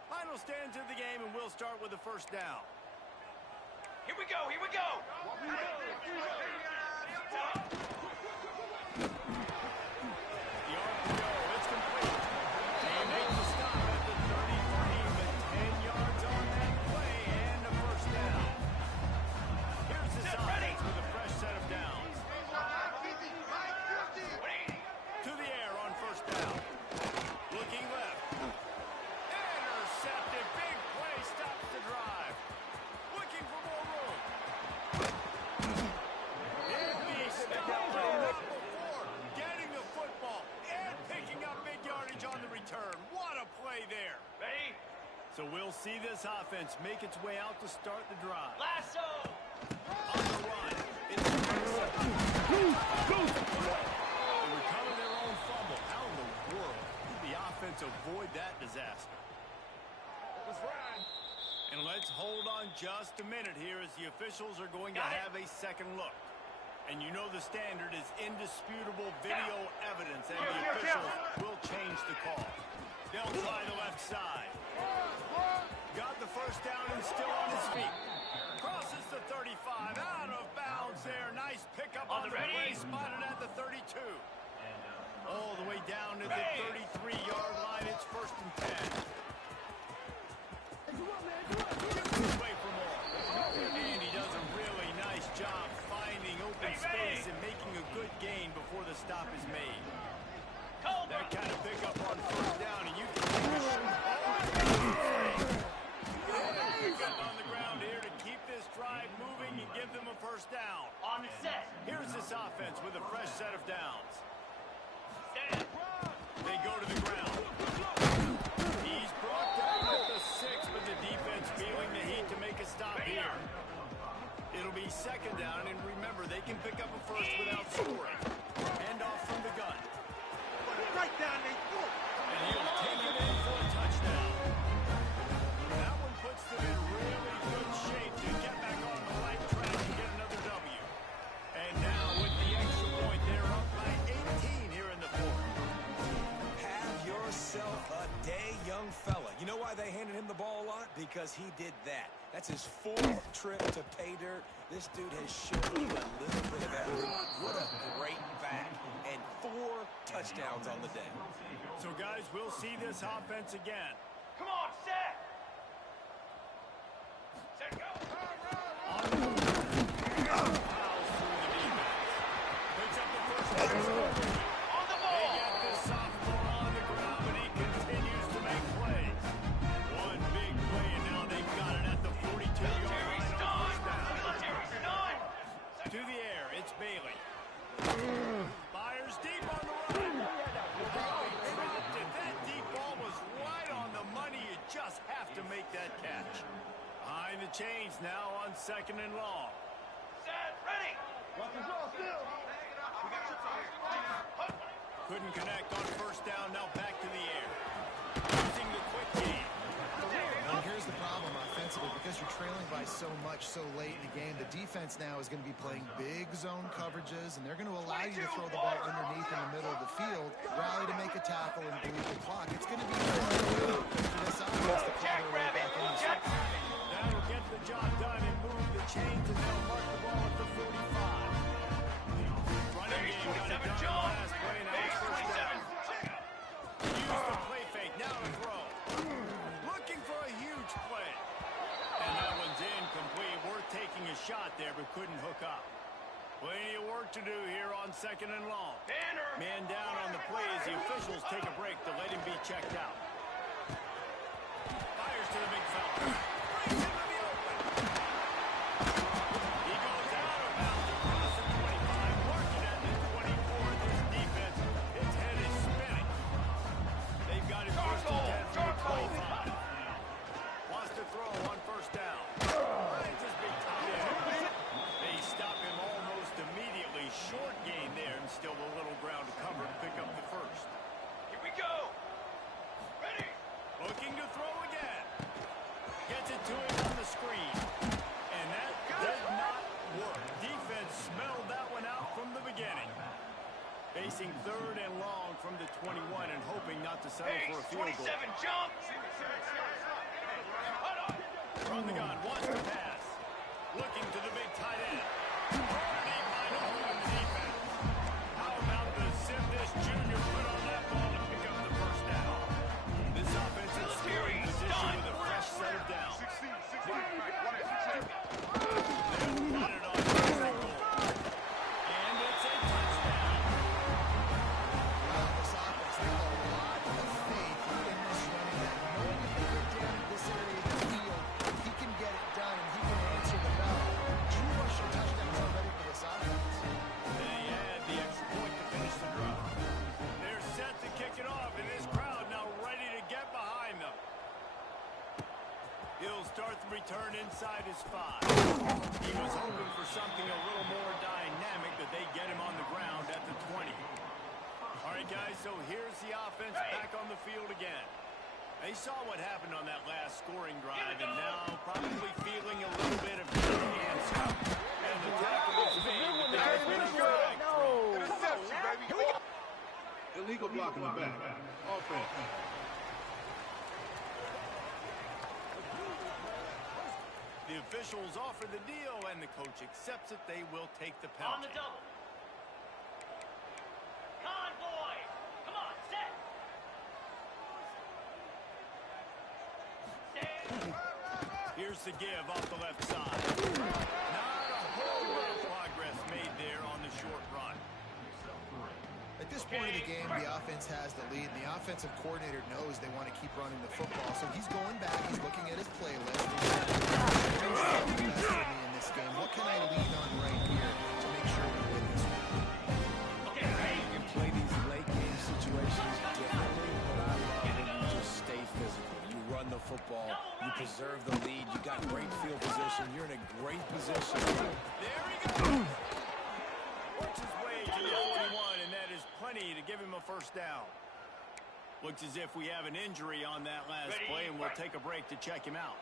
Final stands of the game, and we'll start with the 1st down. Here we go, here we go. The RPO, it's complete. They make the stop at the 33, but 10 yards on that play and a first down. Here's this offense with a fresh set of downs. To the air on first down. Looking left. Intercepted. Big play stops the drive. Looking for more room. And the stop before getting the football and picking up big yardage on the return. What a play there. Ready? So we'll see this offense make its way out to start the drive. Lasso. On the run. It's they recover their own fumble. How in the world did the offense avoid that disaster? And let's hold on just a minute here as the officials are going to have a second look. And you know the standard is indisputable video evidence, and the officials will change the call. They'll try the left side. Got the first down and still on his feet. Crosses the 35, out of bounds there. Nice pickup on the play, spotted at the 32. All the way down to the 33-yard line. It's first and 10. Away for more. And he does a really nice job finding open space and making a good gain before the stop is made. That kind of pickup on first down, and you can pick up on the ground here to keep this drive moving and give them a first down. On the set. Here's this offense with a fresh set of downs. They go to the ground. He's brought down at the 6, but the defense feeling the heat to make a stop here. It'll be second down, and remember, they can pick up a first without scoring. Hand off from the gun. Right down there. And he'll take it in for a touchdown. That one puts them in really good shape to get back on the right track and get another W. And now with the extra point, they're up by 18 here in the fourth. Have yourself a day, young fella. You know why they handed him the ball a lot? Because he did that. That's his 4th trip to pay dirt. This dude has shown you a little bit of everything. What a great back. And 4 touchdowns on the day. So, guys, we'll see this offense again. Come on, set. Set, go. On the move. Fouls through the defense. Picks up the first down. On the They ball. get this sophomore on the ground, but he continues to make plays. One big play, and now they've got it at the 42-yard line on first down. Military's done. To the air, it's Bailey. Fires deep on the run. Dropped it. That deep ball was right on the money. You just have to make that catch. Behind the chains now on second and long. Set, ready. Couldn't connect on first down. Now back to the air. Using the quick game. Now, here's the problem offensively. Because you're trailing by so much so late in the game, the defense now is going to be playing big zone coverages, and they're going to allow you to throw the ball underneath in the middle of the field, rally to make a tackle, and bleed the clock. It's going to be for this offense to call their way back in. That'll get the job done and move the chains, and they'll mark the ball at the 45. Running game got it done last play, now it's first down. Use the play fake, now to throw. Looking for a huge play. And that one's incomplete. Worth taking a shot there, but couldn't hook up. Plenty of work to do here on second and long. Man down on the play as the officials take a break to let him be checked out. Fires to the big fella. Brings him to the open. He goes out of bounds across the 25. Working at the 24. This defense, its head is spinning. They've got him first and 10 from the 25. Wants to throw on first down. Finds his big top end. They stop him almost immediately. Short gain there and still a little ground to cover to pick up the first. Here we go. Ready. Looking to throw again. Gets it to him on the screen. And that did not work. Defense smelled that one out from the beginning. Facing third and long from the 21 and hoping not to settle for a field goal. 27, jump. From the gun, wants to pass. Looking to the big tight end. Deep find a hole in the defense. How about the zip this junior put on that ball to pick up the first down? This offensive scoring position with a fresh set of downs. They'll run it on first and goal. And it's a touchdown. Well, this offense, they have a lot of faith in this running back. Knowing if they get down in this area of the field, he can get it done and he can answer the bell. 2 rushing touchdowns already for this offense. They add the extra point to finish the drive. They're set to kick it off, and this crowd now ready to get behind them. He'll start the return inside his 5. He was hoping for something a little more dynamic, but they get him on the ground at the 20. All right, guys, so here's the offense back on the field again. They saw what happened on that last scoring drive, and now probably feeling a little bit of answer. And the tackle was made, but there's been a flag thrown. Interception, baby. Illegal block in the back. Offense. The officials offer the deal, and the coach accepts it. They will take the On penalty. the double. Convoy. Come on, set. Stand. Here's the give off the left side. Not a whole lot of progress made there on the short run. At this point of the game, the offense has the lead. The offensive coordinator knows they want to keep running the football, so he's going back. He's looking at his playlist. What's the best for me in this game? What can I lean on right here to make sure we win this one? Okay, ready. You can play these late game situations differently, but I love when you just stay physical. You run the football, you preserve the lead, you got great field position, you're in a great position. There he goes. Works his way to the 41, and that is plenty to give him a first down. Looks as if we have an injury on that last play, and we'll take a break to check him out.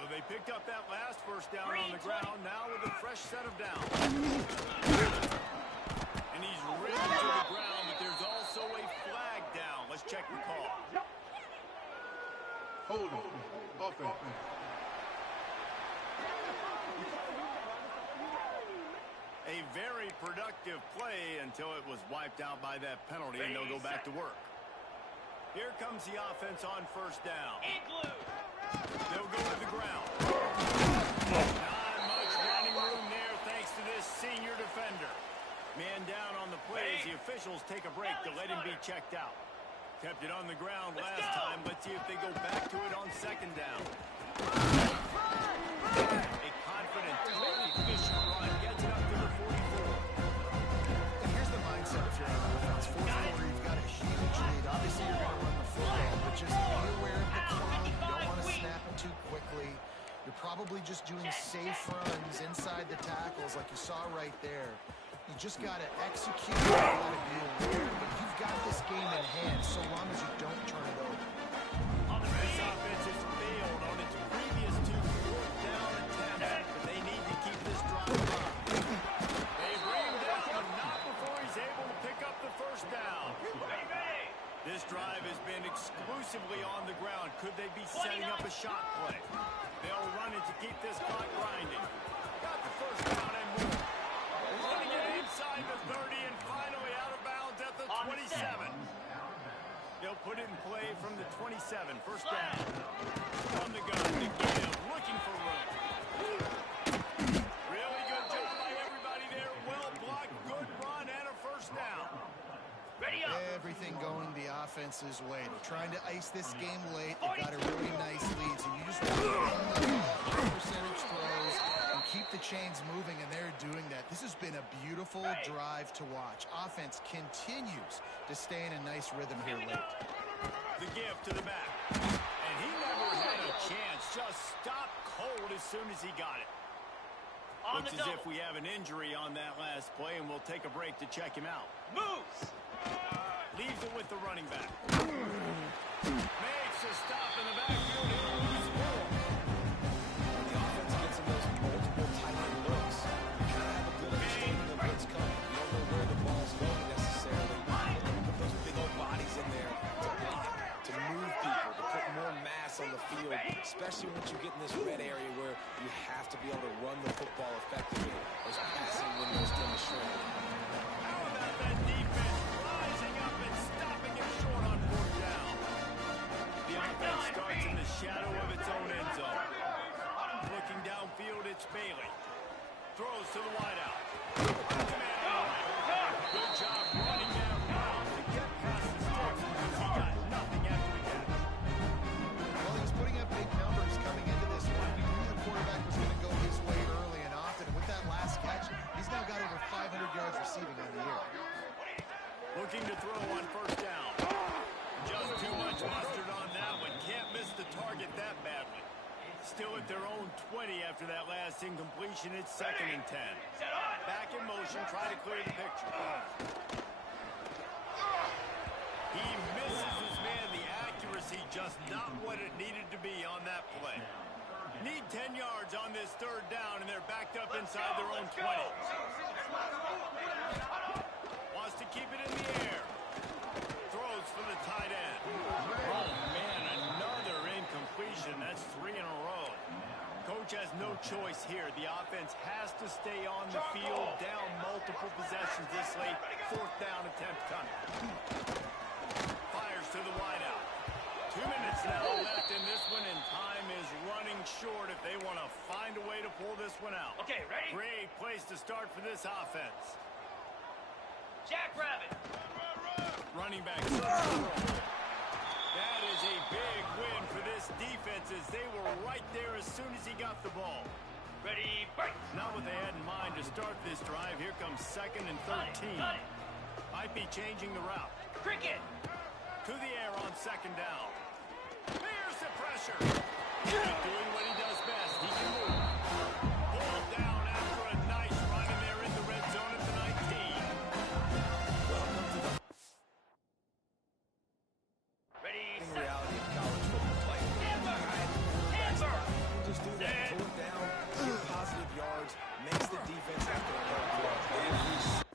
So they picked up that last first down on the ground, now with a fresh set of downs. And he's ridden to the ground, but there's also a flag down. Let's check the call. Holding. Offense. A very productive play until it was wiped out by that penalty, and they'll go back to work. Here comes the offense on first down. Igloo. They'll go to the ground. Not much running room there thanks to this senior defender. Man down on the play as the officials take a break to let him be checked out. Kept it on the ground last time. Let's see if they go back to it on second down. A confident, efficient run gets it up to the 44. And here's the mindset if you're on offense. Fourth quarter, you've got a huge lead. Obviously, you're going to run the football, but just be aware of the clock. You don't want to snap it too quickly. You're probably just doing safe runs inside the tackles like you saw right there. You just got to execute. You got to be aware, but you've got this game in hand so long as you don't turn it over. This offense has failed on its previous 2 fourth down attempts, but they need to keep this drive alive. They bring him down, but not before he's able to pick up the first down. Ready. This drive has been exclusively on the ground. Could they be setting up a shot play? They'll run it to keep this clock grinding. Got the first down and more. Running it inside the 30 and finally out of bounds at the 27. They'll put it in play from the 27. First down. From the gun, the give, looking for room. Really good job by everybody there. Well blocked, good run, and a first down. Ready up. Everything going the offense's way. They're trying to ice this game late. They've got a really nice lead, so you just want to run the ball, high percentage throws, and keep the chains moving, and they're doing that. This has been a beautiful drive to watch. Offense continues to stay in a nice rhythm here late. The give to the back. And he never had a chance. Just stopped cold as soon as he got it. On Looks the as double. if we have an injury on that last play, and we'll take a break to check him out. Moves. Leaves it with the running back. Makes a stop in the backfield. He'll lose 4. The offense gets in those multiple tight end looks. You kind of have a good understanding of what's coming. You don't know where the ball's going necessarily. Put those big old bodies in there to block, to move people, to put more mass on the field. field, especially once you get in this red area where you have to be able to run the football effectively. Those passing windows tend to shrink. How about that defense rising up and stopping it short on fourth down? The offense starts in the shadow of its own end zone. Looking downfield, it's Bailey. Throws to the wideout. Good job running that route to get past the sticks because he got nothing after the catch. Well, he was putting up big numbers coming into this one. We knew the quarterback was going to go his way early and often. And with that last catch, he's now got over 500 yards receiving on the year. Looking to throw on first down. Just too much mustard on that one. Can't miss the target that badly. Still at their own 20 after that last incompletion. It's 2nd and 10. Back in motion, try to clear the picture. He misses his man. The accuracy just not what it needed to be on that play. Need 10 yards on this third down, and they're backed up inside their own 20. Wants to keep it in the air. Throws for the tight end. Oh, man, another incompletion. That's 3 in a row. Coach has no choice here. The offense has to stay on the field, down multiple possessions this late. 4th down attempt coming. Fires to the wideout. 2 minutes now left in this one, and time is running short if they want to find a way to pull this one out. Okay, ready? Great place to start for this offense. Jackrabbit. Running back. That is a big win for this defense as they were right there as soon as he got the ball. Ready, break. Not what they had in mind to start this drive. Here comes 2nd and 13. Might be changing the route. Cricket. To the air on 2nd down. Here's the pressure. He's doing what he does best. He can move. Pulled down after a nice run, and they're in the red zone at the 19. Welcome to the Ready, set. reality of college football. Like, Hammer. backs Hammer. just do that, pull it down, get positive yards, makes the defense have to work for every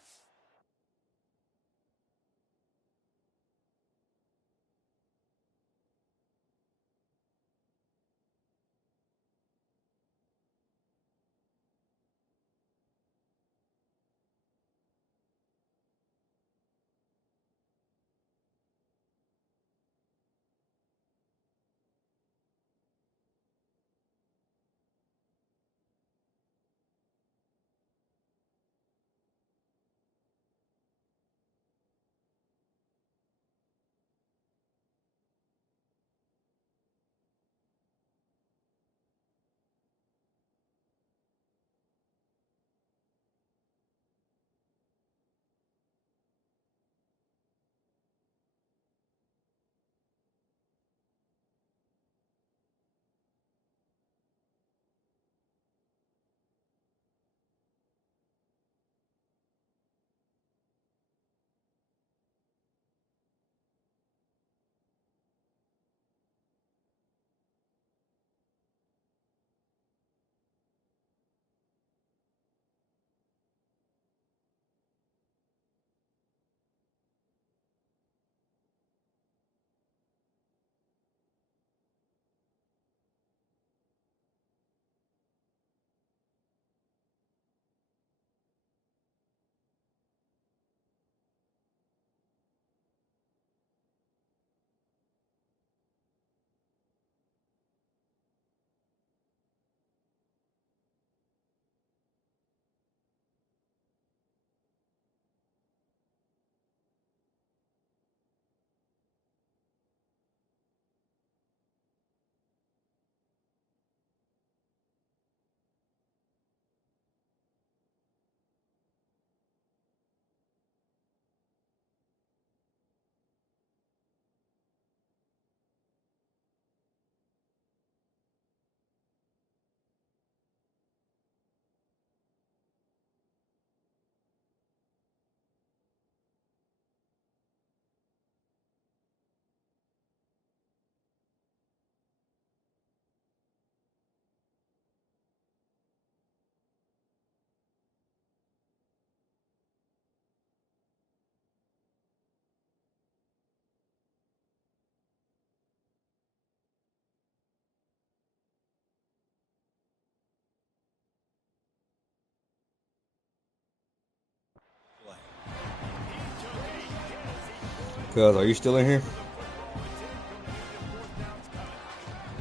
Cuz, are you still in here?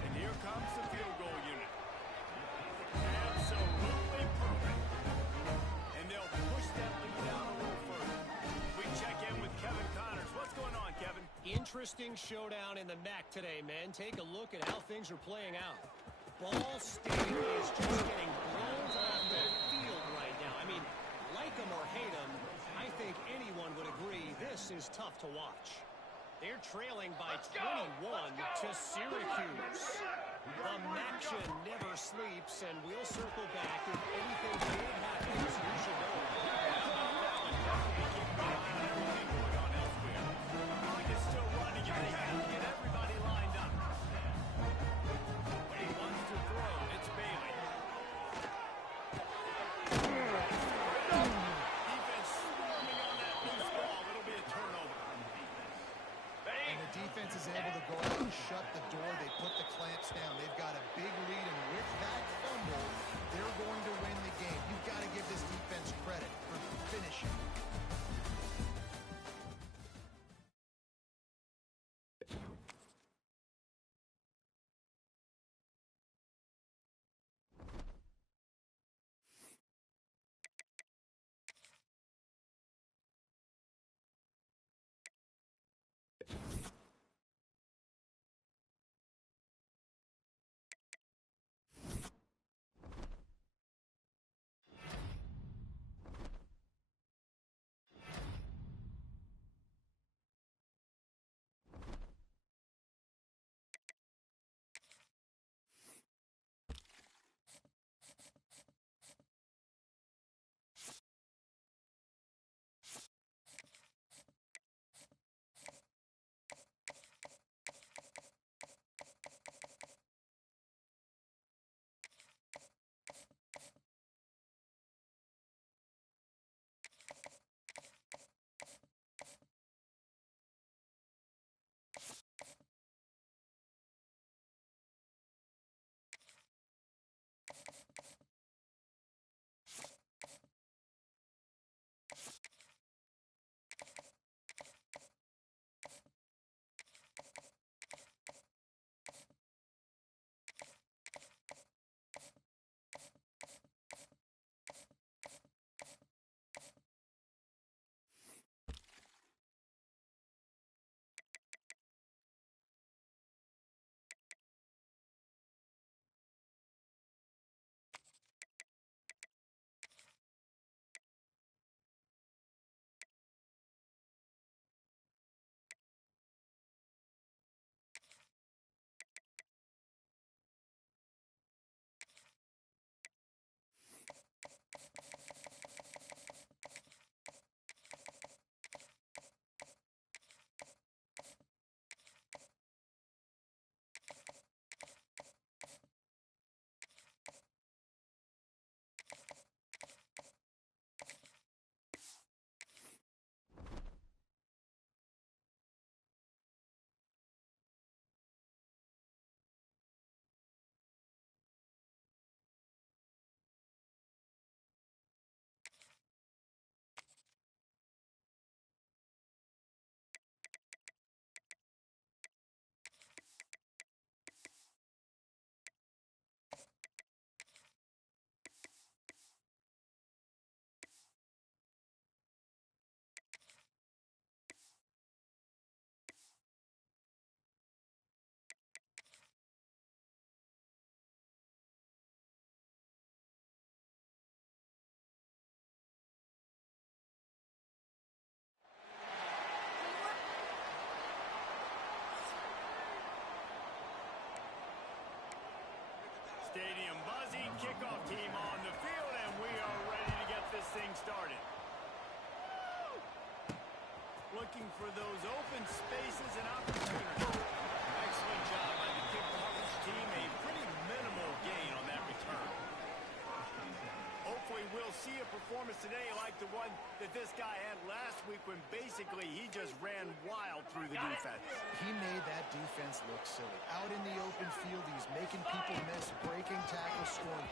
And here comes the field goal unit. Absolutely perfect. And they'll push that lead out a little further. We check in with Kevin Connors. What's going on, Kevin? Interesting showdown in the MAC today, man. Take a look at how things are playing out. Ball State is just getting blown off the field right now. I mean, like them or hate them, I think anyone would agree this is tough to watch. They're trailing by 21 to Syracuse. The MACtion never sleeps, and we'll circle back if anything big happens. You should know Still running. You have to get everybody lined up. When he wants to throw, it's Bailey. Defense swarming on that loose ball. It'll be a turnover. And the defense is able to go out and shut the door. They put the clamps down. They've got a big lead, and with that fumble, they're going to win the game. You've got to give this defense credit for finishing. Stadium buzzing, kickoff team on the field, and we are ready to get this thing started. Looking for those open spaces and opportunities. Excellent job by the kick coverage team. A pretty minimal gain on that return. Hopefully we'll see a performance today like the one that this guy had last week when basically he just ran wild through the defense. He made that defense look silly. Out in the open field, he's making people miss, breaking tackles, scoring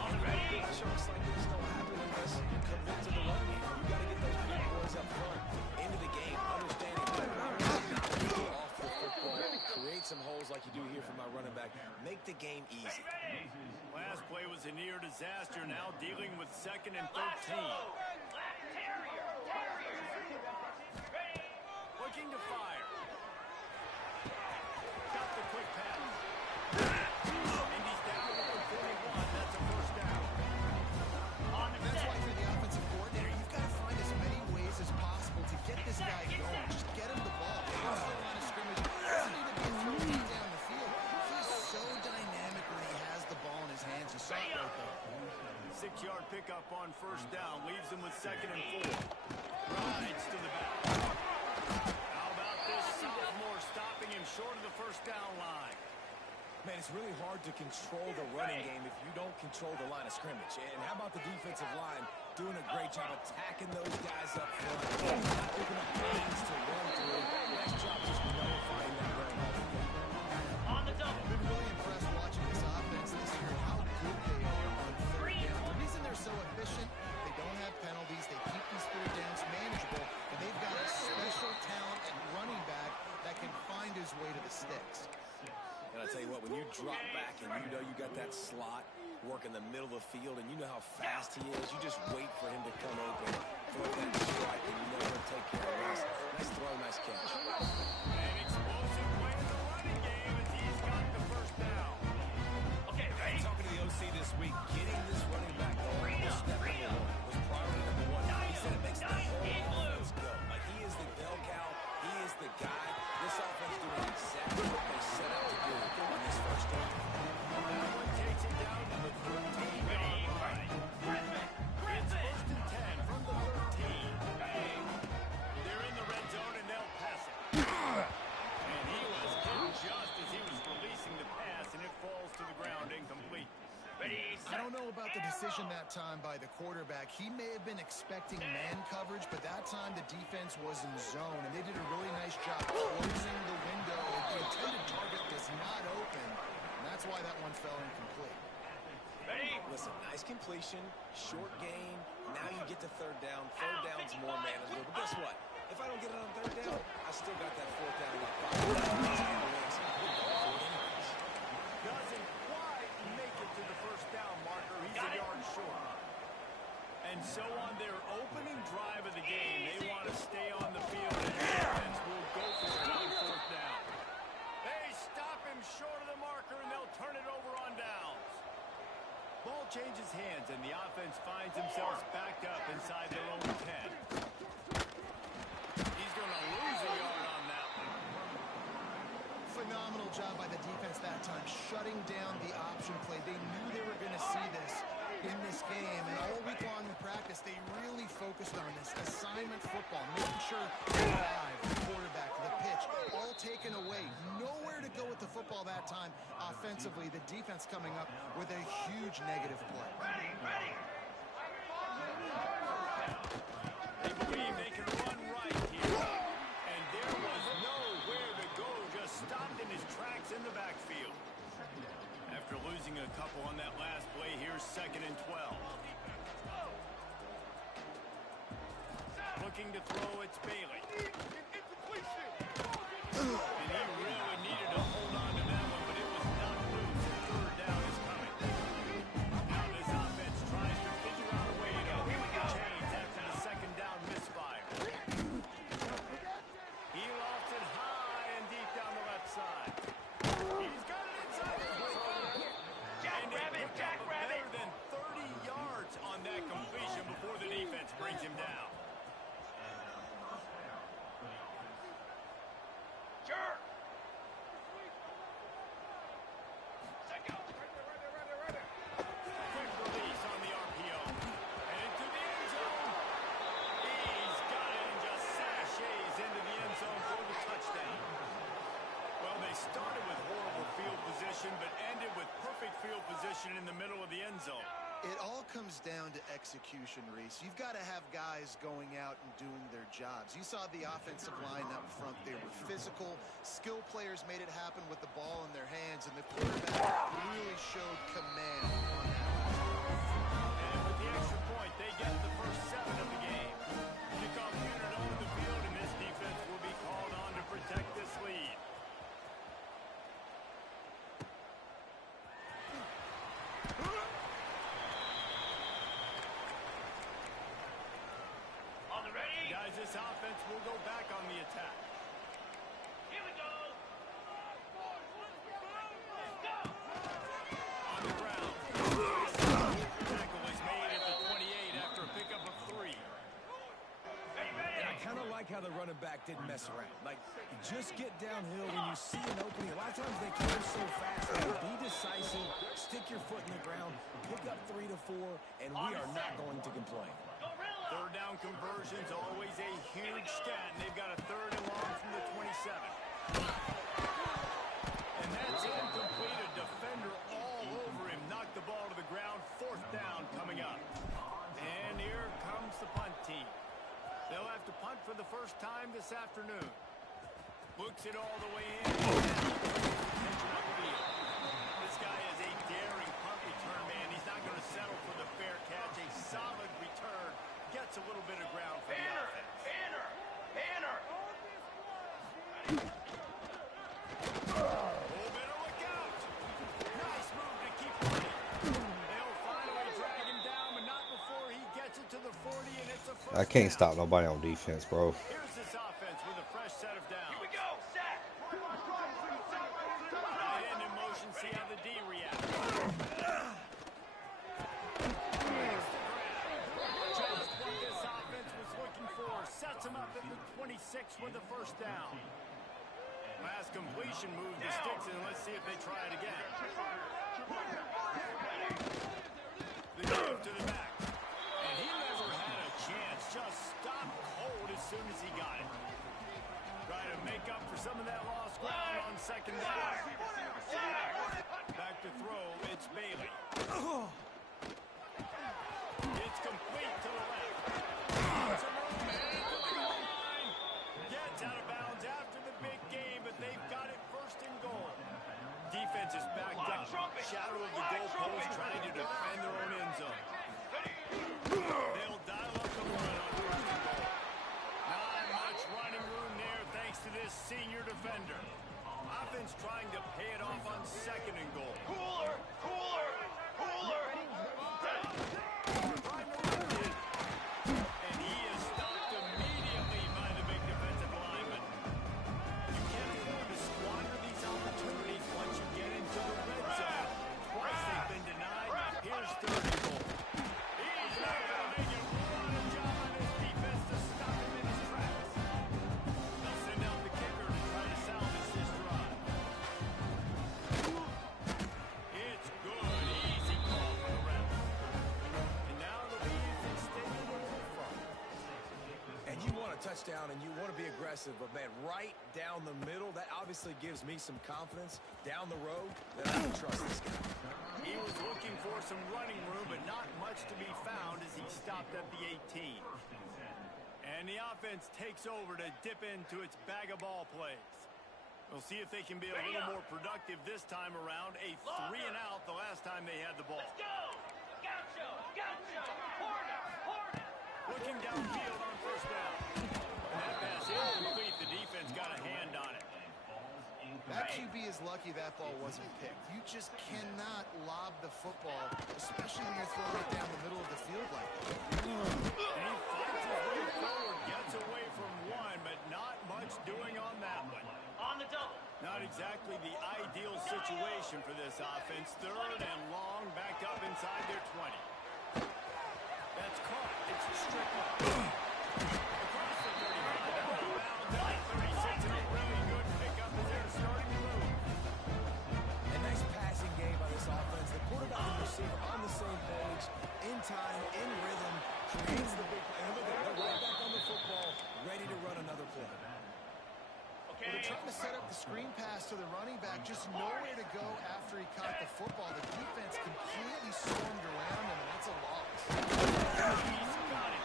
On the ready, pressure looks like this don't happen unless you commit to the run game. You got to get those big boys up front into the game, understanding that I'm not off the football, create some holes like you do here for my running back, make the game easy. Last play was a near disaster. Now dealing with 2nd and 13. Looking to fire. Got the quick pass. And he's down to 41. That's a first down. That's why for the offensive coordinator, you've got to find as many ways as possible to get this guy going. Just get him the ball. Cross the line of scrimmage. Doesn't need to be thrown down the field. He's so dynamic when he has the ball in his hands. You saw it right there. 6-yard pickup on first down. Leaves him with 2nd and 4. Rides to the back. How about this sophomore stopping him short of the first down line? Man, it's really hard to control the running game if you don't control the line of scrimmage. And how about the defensive line doing a great job attacking those guys up front, not opening up lanes to run through. Nice job just nullifying that run. On the double. I've been really impressed watching this offense this year and how good they are on third down. The reason they're so efficient, they don't have penalties, they keep these third downs manageable, and they've got a special talent at running back that can find his way to the sticks. And I tell you what, when you drop back and you know you got that slot work in the middle of the field and you know how fast he is, you just wait for him to come open, throw that strike, and you know he'll take care of the rest. Nice throw, nice catch. An explosive play in the running game as he's got the first down. Okay, ready? Talking to the OC this week, getting this running back going was step number one, was priority number one. He said it makes the whole offense go. Like, he is the bell cow, he is the guy. This offense doing exactly what they set out to do on this first down. That one takes it down to the 13-yard line. It's 1st and 10 from the 13. They're in the red zone and they'll pass it. And he was hit just as he was releasing the pass, and it falls to the ground incomplete. Ready, I don't know about the decision that time by the quarterback. He may have been expecting man coverage, but that time the defense was in zone, and they did a really nice job closing the window. The intended target was not open, and that's why that one fell incomplete. ready? Listen, nice completion, short gain. Now you get to third down. Third down's more manageable. But guess what? If I don't get it on third down, I still got that fourth down in my pocket. Doesn't quite make it to the first down marker. He's a yard short. And so on their opening drive of the game, they want to stay on the field, and the defense will go for it on fourth down. They stop him short of the marker, and they'll turn it over on downs. Ball changes hands, and the offense finds themselves backed up inside their own 10. He's going to lose a yard on that one. Phenomenal job by the defense that time, shutting down the option play. They knew they were going to see this in this game, and all week long in practice, they really focused on this assignment football, making sure the drive, the quarterback, the pitch, all taken away. Nowhere to go with the football that time. Offensively, the defense coming up with a huge negative play. They believe they can run right here. And there was nowhere to go, just stopped in his tracks in the backfield. After losing a couple on that last play, here's 2nd and 12. Looking to throw, it's Bailey. And he really needed to hold on to that one, but it was not loose. Third down is coming. Now this offense tries to figure out a way to move the chains after the 2nd down misfire. He lofts it high and deep down the left side. He's got it inside his Jackrabbit, jackrabbit. better than 30 yards on that completion before the defense brings him down. Sure. Quick release on the RPO. And into the end zone. He's got it and just sashays into the end zone for the touchdown. Well, they started with horrible field position, but ended with perfect field position in the middle of the end zone. It all comes down to execution, Reese. You've got to have guys going out and doing their jobs. You saw the offensive line up front. They were physical. Skill players made it happen with the ball in their hands, and the quarterback really showed command on that. And get the first 7 of the game. Kickoff unit on the field, and this defense will be called on to protect this lead. On the ready. Guys, this offense will go back on the attack. Here we go. On the ground. Tackle is made at the 28 after a pickup of 3. And I kind of like how the running back didn't mess around. Like, just get downhill when you see an opening. A lot of times they come so fast. Be decisive, stick your foot in the ground, pick up 3 to 4, and we are not going to complain. Third down conversions, always a huge stat, and they've got a 3rd and long from the 27. And that's incomplete. A defender all over him. Knocked the ball to the ground. 4th down coming up. And here comes the punt team. They'll have to punt for the first time this afternoon. Looks it all the way in. This guy is a daring punt return man. He's not going to settle for the fair catch. A solid return. Gets a little bit of ground for the offense. Banner. Oh, better look out. Nice move to keep running. They'll finally drag him down, but not before he gets it to the 40, and it's a first I can't down. stop nobody on defense, bro. Here's this offense with a fresh set of downs. Here we go. Sack. Tight end in motion, see how the D reacts. Just what this offense was looking for. Sets him up at the 26 with the first down. Last completion move to sticks, and let's see if they try it again. The give to the back. And he never had a chance. Just stopped cold as soon as he got it. Try to make up for some of that lost ground on 2nd down. Back to throw, it's Bailey. It's complete to the left. Lots of room, and to the goal line. Gets out of bounds after the big game, but they've got it 1st and goal. Defense is backed up. Shadow of the goalpost, trying to defend their own end zone. They'll dial up the run on 1st and goal. Not much running room there thanks to this senior defender. Offense trying to pay it off on 2nd and goal. Cooler. And he is stopped immediately by the big defensive lineman. You can't afford to squander these opportunities once you get into the red zone. Twice they've been denied. Here's 3rd and goal. He's not going to make it. What a job on his defense to stop him in his tracks. They'll send out the kicker to try to salvage this drive. It's good. Easy call for the ref. And now the lead is extended over front. And you want a touchdown and you want to be aggressive, but man, right down the middle, that obviously gives me some confidence down the road that I can trust this guy. He was looking for some running room, but not much to be found as he stopped at the 18. And the offense takes over to dip into its bag of ball plays. We'll see if they can be a little more productive this time around. A 3 and out the last time they had the ball. Let's go. Gotcha. Hornet. Looking downfield on 1st down. And that pass incomplete. The defense got a hand on it. That QB is lucky that ball wasn't picked. You just cannot lob the football, especially when you're throwing it down the middle of the field like that. And he fights his way forward, gets away from one, but not much doing on that one. On the double. Not exactly the ideal situation for this offense. 3rd and long, backed up inside their 20. That's caught. It's Strickland. Across the 35, out of bounds at 36, and a really good pickup as they're starting to move. A nice passing game by this offense. The quarterback and receiver on the same page, in time, in rhythm, creates the big play. And look at it, they're right back on the football, ready to run another play. They're trying to set up the screen pass to the running back, just nowhere to go after he caught the football. The defense completely swarmed around him, and that's a loss. He's got it.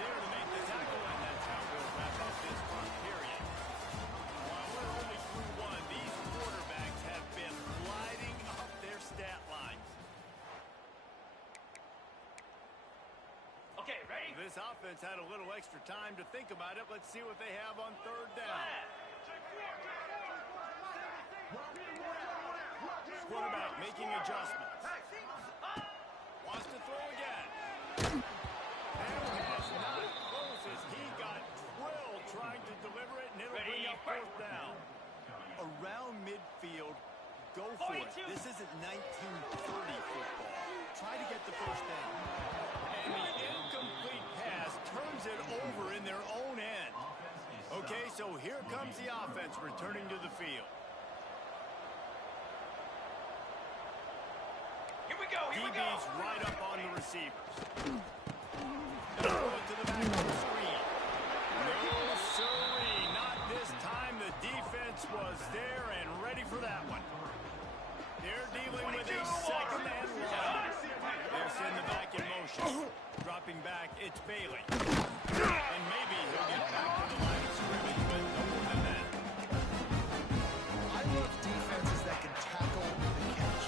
There to make the tackle, and that's how we'll wrap up this first period. While we're only through one, these quarterbacks have been lighting up their stat lines. offense had a little extra time to think about it. Let's see what they have on third down. Quarterback making adjustments. Wants to throw again. And that's not close as he got drilled trying to deliver it, and it'll bring up fourth down. Around midfield, go for it. This isn't 1930 football. Try to get the first down. And the incomplete pass turns it over in their own end. Okay, so here comes the offense returning to the field. DB's right up on the receivers. They'll throw it to the back of the screen. No, sirree, not this time. The defense was there and ready for that one. They're dealing with a second and long. They'll send the back in motion. Dropping back, it's Bailey. And maybe he'll get back to the line of scrimmage, but no more than that. I love defenses that can tackle the catch.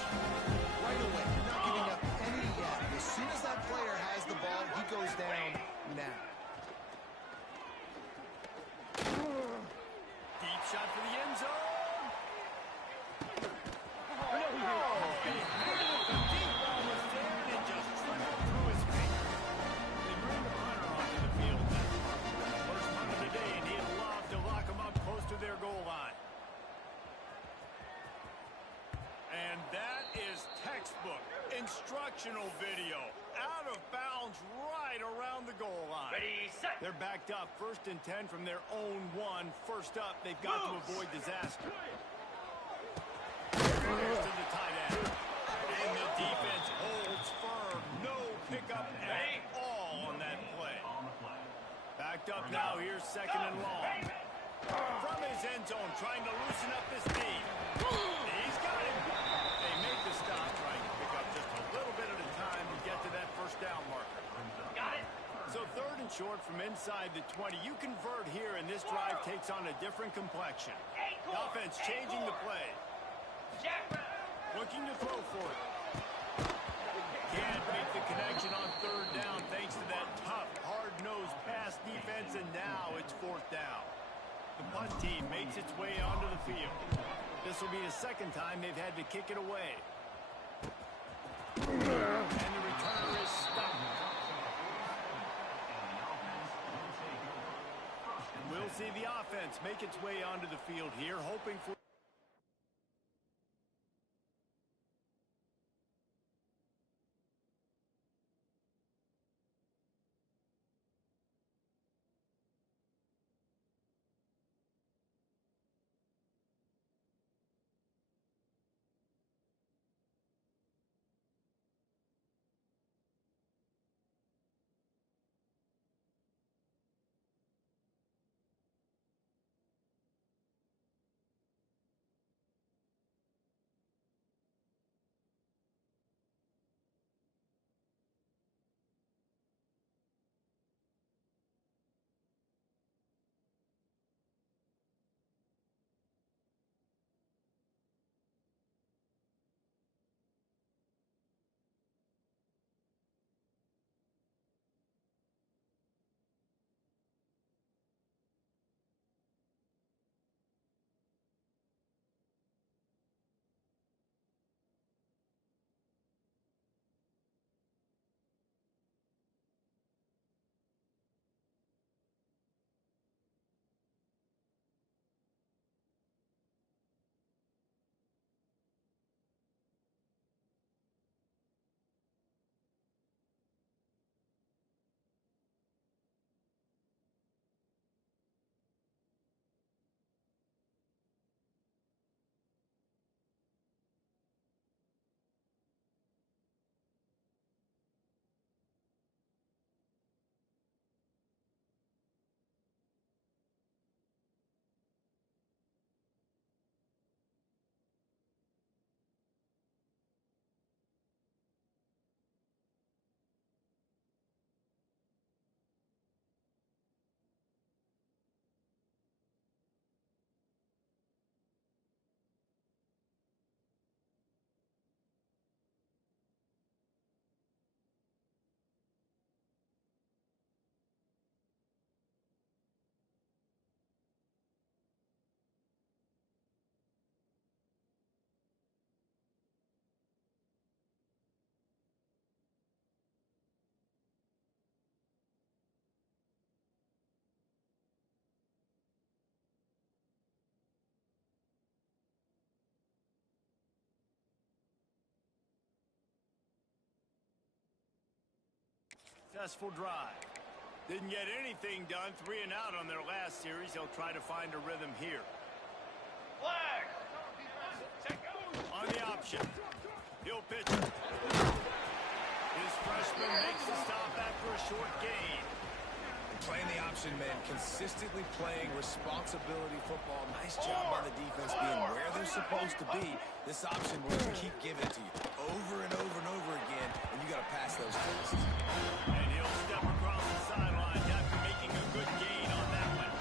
Right away, not giving up any yet. As soon as that player has the ball, he goes down now. Deep shot for the end zone. Instructional video. Out of bounds right around the goal line. Ready, set. They're backed up. 1st and 10 from their own 1. First up, they've got to avoid disaster. Here's to the tight end. And the defense holds firm. No pickup at all on that play. Backed up now. Here's 2nd and long. From his end zone, trying to loosen up this team. He's got it. They make the stop, trying to pick up just a little bit at a time to get to that first down marker. Got it. So 3rd and short from inside the 20. You convert here, and this drive takes on a different complexion. The offense changing the play. Looking to throw for it. Can't make the connection on 3rd down thanks to that tough, hard-nosed pass defense, and now it's 4th down. The punt team makes its way onto the field. This will be the 2nd time they've had to kick it away. And the returner is stopped. We'll see the offense make its way onto the field here, hoping for Successful drive. Didn't get anything done, 3 and out on their last series. He'll try to find a rhythm here. Flag. On the option. He'll pitch it. His freshman makes the stop after a short gain. Playing the option, man. Consistently playing responsibility football. Nice job by the defense being where they're supposed to be. This option will keep giving it to you over and over and over again, and you got to pass those tests. And he'll step across the sideline after making a good gain on that one.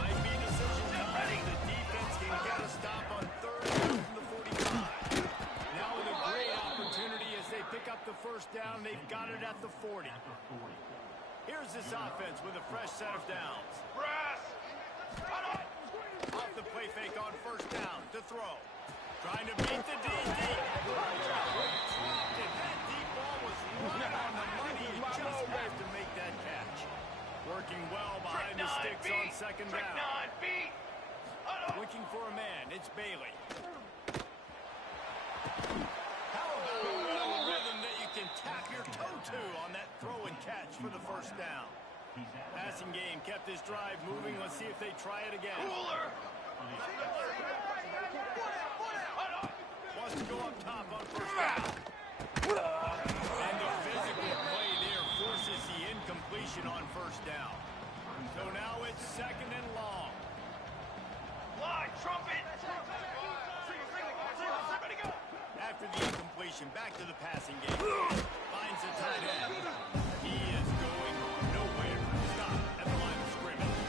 Might be decision time. The defense can get a stop on 3rd down from the 45. Now with a great opportunity as they pick up the first down. They've got it at the 40. Here's this offense with a fresh set of downs. Press. Off the play fake on 1st down to throw. Trying to beat the DD. That deep ball was right on the money. You just have to make that catch. Working well behind the sticks on 2nd down. Looking for a man. It's Bailey. How about a little rhythm that you can tap your toe to on that throw and catch for the 1st down? Passing game kept this drive moving. Let's see if they try it again. Wants to go up top on 1st down. And the physical play there forces the incompletion on 1st down. So now it's 2nd and long. Line, trumpet. Ready, go. After the incompletion, back to the passing game. Finds the tight end. He is going nowhere. Stop at the line of scrimmage.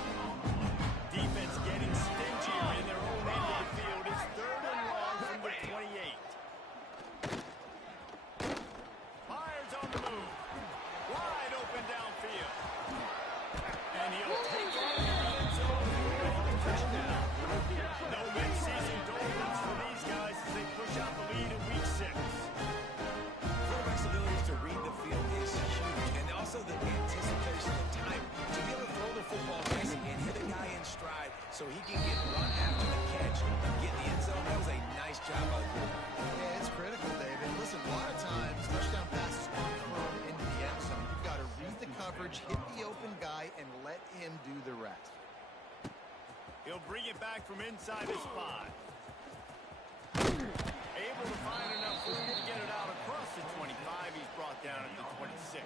Defense getting stingier in their own end of the field. It's 3rd and long from the 28. Myers on the move. Wide open downfield. And he'll take it in the end zone. Touchdown. No mid-season doldrums for these guys as they push out the lead in week 6. Quarterback's ability to read the field is huge, and also the anticipation and time to be able to throw the football nice and hit a guy in stride so he can get run after the catch and get in the end zone. That was a nice job by the quarterback. Yeah, it's critical, David. Listen, a lot of times touchdown passes aren't thrown into the end zone. You've got to read the coverage, hit the open guy, and let him do the rest. He'll bring it back from inside his spot. Able to find enough room to get it out across the 25. He's brought down at the 26.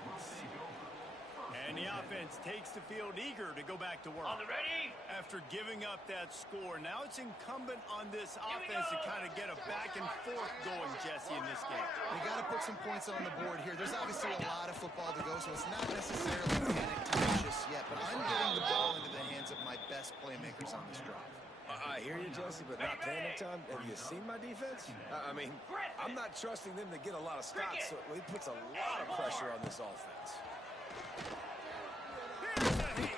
And the offense takes the field eager to go back to work. On the ready. After giving up that score, now it's incumbent on this offense to kind of get a back and forth going, Jesse, in this game. They got to put some points on the board here. There's obviously a lot of football to go, so it's not necessarily panic time just yet, but I'm getting the ball into the hands of my best playmakers on this drive. I hear you, Jesse, but not panic time. Have you seen my defense? I mean, I'm not trusting them to get a lot of stops, so it puts a lot of pressure on this offense. Here's the heat.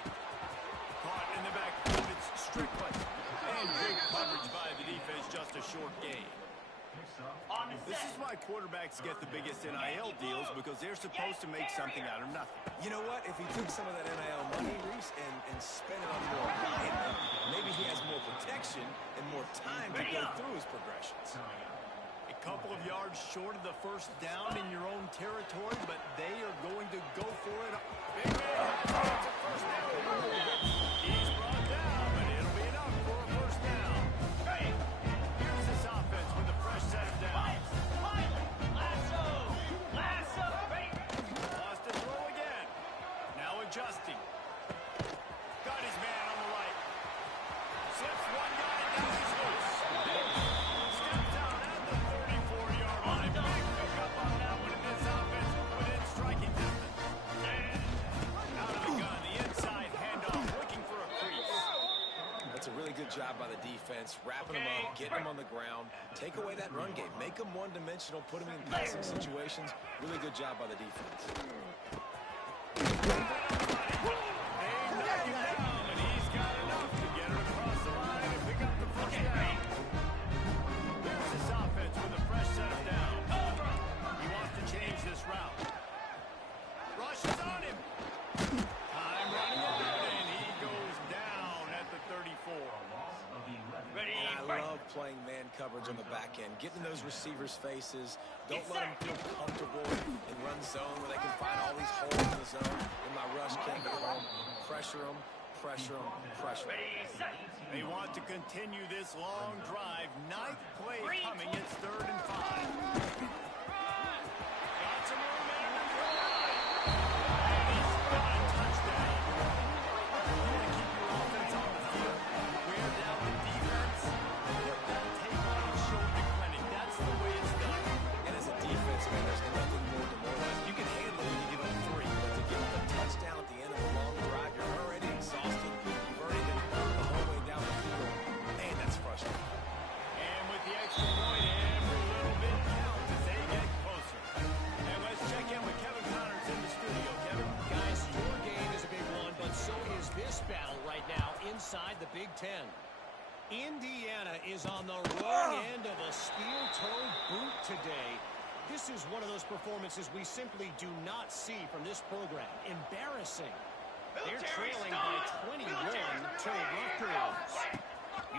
Caught in the backfield, it's Strickland. And big coverage by the defense, just a short gain. This is why quarterbacks get the biggest NIL deals, because they're supposed to make something out of nothing. You know what? If he took some of that NIL money, Reese, and spent it on more alignment, maybe he has more protection and more time to go through his progressions. A couple of yards short of the 1st down in your own territory, but they are going to go for it. Big man, it's a 1st down. He's brought down, but it'll be enough for a 1st down. Here's this offense with a fresh set of downs. Lasso. Ready. Lost a throw again. Now adjusting. Got his man on the right. Slips one guy, now he's loose. Steps out at the 34-yard line. Big pickup on that one, and this offense within striking distance. Out of the gun, the inside handoff, looking for a crease. That's a really good job by the defense, wrapping them up, getting them on the ground, take away that run game, make them one-dimensional, put them in passing situations. Really good job by the defense. They knock him down, and he's got enough to get it across the line and pick up the 1st down. Here's this offense with a fresh set of downs. He wants to change this route. Rushes on him. Time running out, and he goes down at the 34. Ready. I love playing man coverage on the back end. Get in those receivers' faces. Don't let them feel comfortable in run zone where they can find all these holes in the zone. And my rush can't get home. Pressure them, pressure them, pressure them. Ready, set. They want to continue this long drive. Ninth play coming. It's 3rd and 5. Got some room in the drive. And he's got a touchdown. You want to keep your offense on the field. Wear down the defense. Put that tape on and show the clinic. That's the way it's done. And as a defense, man, there's nothing more demoralizing. You can handle it when you give up 3, but to give up a touchdown at the end of a long drive, you're already exhausted. You've already been burned the whole way down the field. Man, that's frustrating. And with the extra point, every little bit counts as they get closer. And let's check in with Kevin Connors in the studio. Kevin? Guys, your game is a big one, but so is this battle right now inside the Big Ten. Indiana is on the wrong end of a steel-toed boot today. This is one of those performances we simply do not see from this program. Embarrassing. They're trailing by 21 till Rutgers.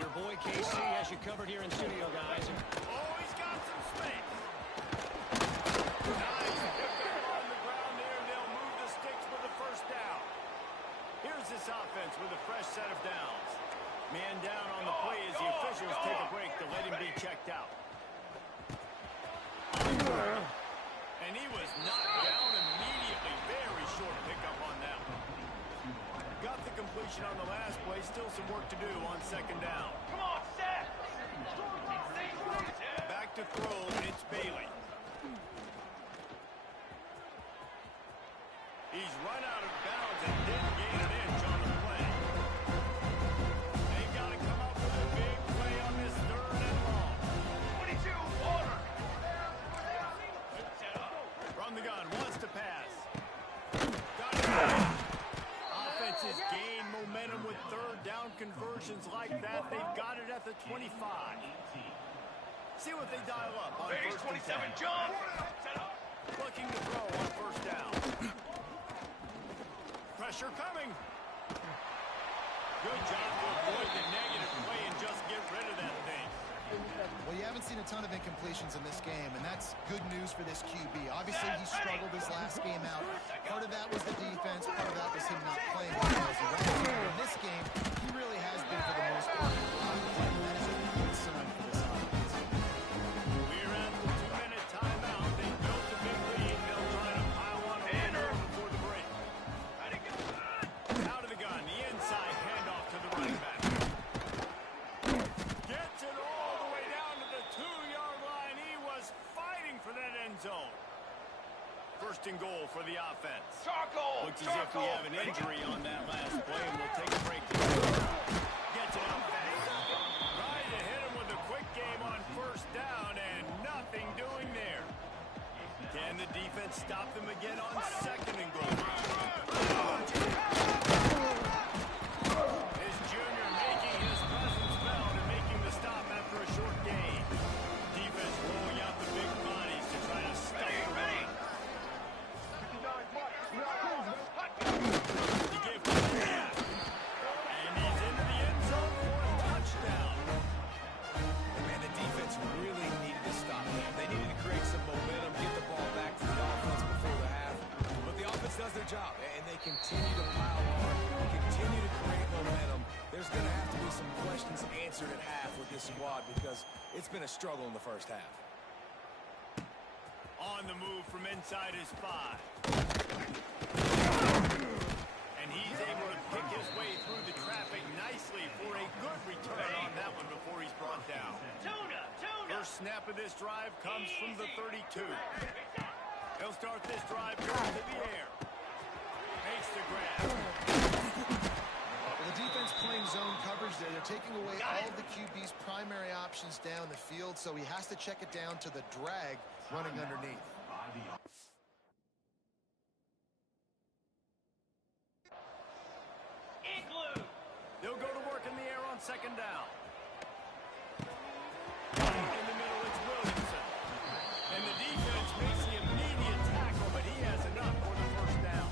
Your boy KC has you covered here in studio, guys. Oh, he's got some space. Nice. If they're on the ground there, they'll move the sticks for the first down. Here's this offense with a fresh set of downs. Man down on the play as the officials take a break to let him be checked out. And he was knocked down immediately. Very short pickup on that one. Got the completion on the last play. Still some work to do on 2nd down. Come on, set. Back to throw. It's Bailey. He's run out of bounds and didn't gain an inch on the play. They've got to come up with a big play on this 3rd and long. 22, order. From the gun, wants to pass. Got it. Offenses gain momentum with 3rd down conversions like that. They've got it at the 25. See what they dial up on Phase 1st and 10. 27, John. Set up. Looking to throw on 1st down. Pressure coming. Good job to avoid the negative play and just get rid of that thing. Well, you haven't seen a ton of incompletions in this game, and that's good news for this QB. Obviously, he struggled his last game out. Part of that was the defense. Part of that was him not playing well as a regular. In this game, he really has been, for the most part, that is a good sign for this offense. We're at the 2-minute timeout. They built a big lead. They'll try to pile on a little more before the break. Out of the gun. The inside handoff to the running back. Gets it all the way down to the 2-yard line. He was fighting for that end zone. 1st and goal for the offense. Charcoal. Looks as if we have an injury on that last play, and we'll take a break. Gets it out fast. Trying to hit him with a quick game on 1st down, and nothing doing there. Can the defense stop them again on 2nd and goal? His junior making his presence felt and making the stop after a short gain. Defense rolling out the big bodies to try to stop the run. He gave him a pass. And he's into the end zone for a touchdown. Man, the defense really needed to stop him. They needed to create some momentum, get the ball back to the offense before the half. But the offense does their job, and they continue to pile on, continue to create momentum. There's going to have to be some questions answered at half with this squad because it's been a struggle in the first half. On the move from inside his 5. And he's able to pick his way through the traffic nicely for a good return on that one before he's brought down. Tuna. First snap of this drive comes from the 32. He'll start this drive going to the air. Makes the grab. Well, the defense playing zone coverage there. They're taking away all of the QB's primary options down the field, so he has to check it down to the drag running underneath. Igloo. They'll go to work in the air on 2nd down. In the middle, it's Williamson. And the defense makes the immediate tackle, but he has enough for the 1st down.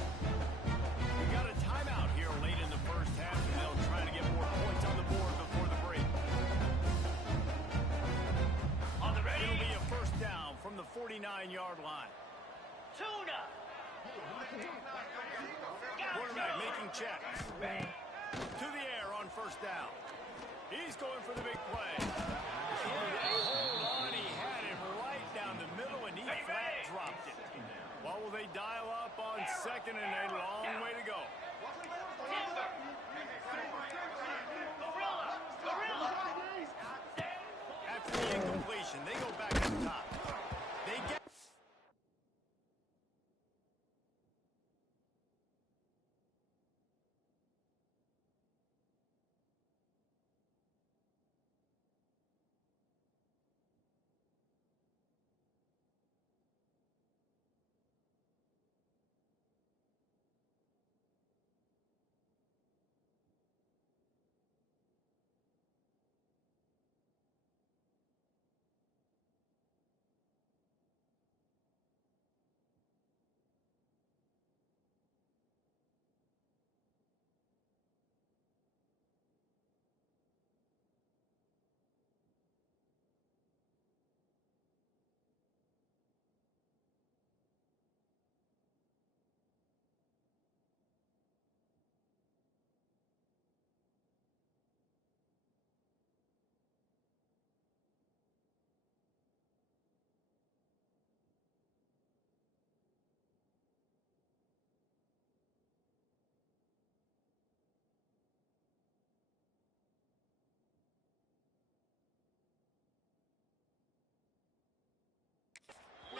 We got a timeout here late in the 1st half, and they'll try to get more points on the board before the break. 9-yard line. Tuna. Quarterback making checks. To the air on first down. He's going for the big play. Hold on, he had him right down the middle, and he flat dropped it. What will they dial up on second and a long way to go? After the incompletion, they go back to the top. They get...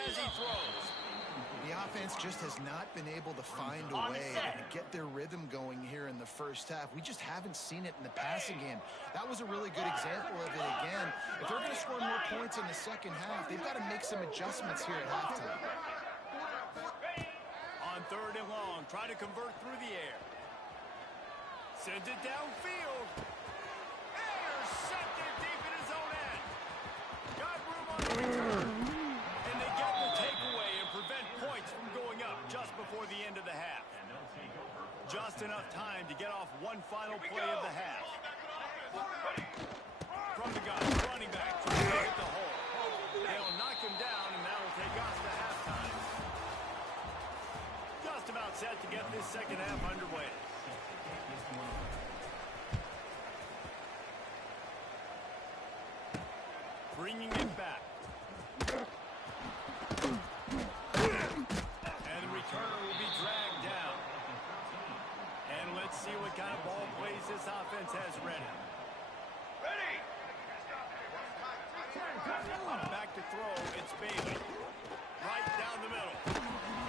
As he throws. The offense just has not been able to find a way to get their rhythm going here in the first half. We just haven't seen it in the passing game. That was a really good example of it again. If they're going to score more points in the second half, they've got to make some adjustments here at halftime. On third and long, try to convert through the air. Sends it downfield. Intercepted deep in his own end. Got room on the return. And they get the takeaway and prevent points from going up just before the end of the half. Just enough time to get off one final play of the half. From the gun, running back trying to hit the hole. They'll knock him down, and that'll take us to halftime. Just about set to get this second half underway. Bringing it back. And the returner will be dragged down. And let's see what kind of ball plays this offense has ready. Ready. Back to throw, it's Bailey. Right down the middle.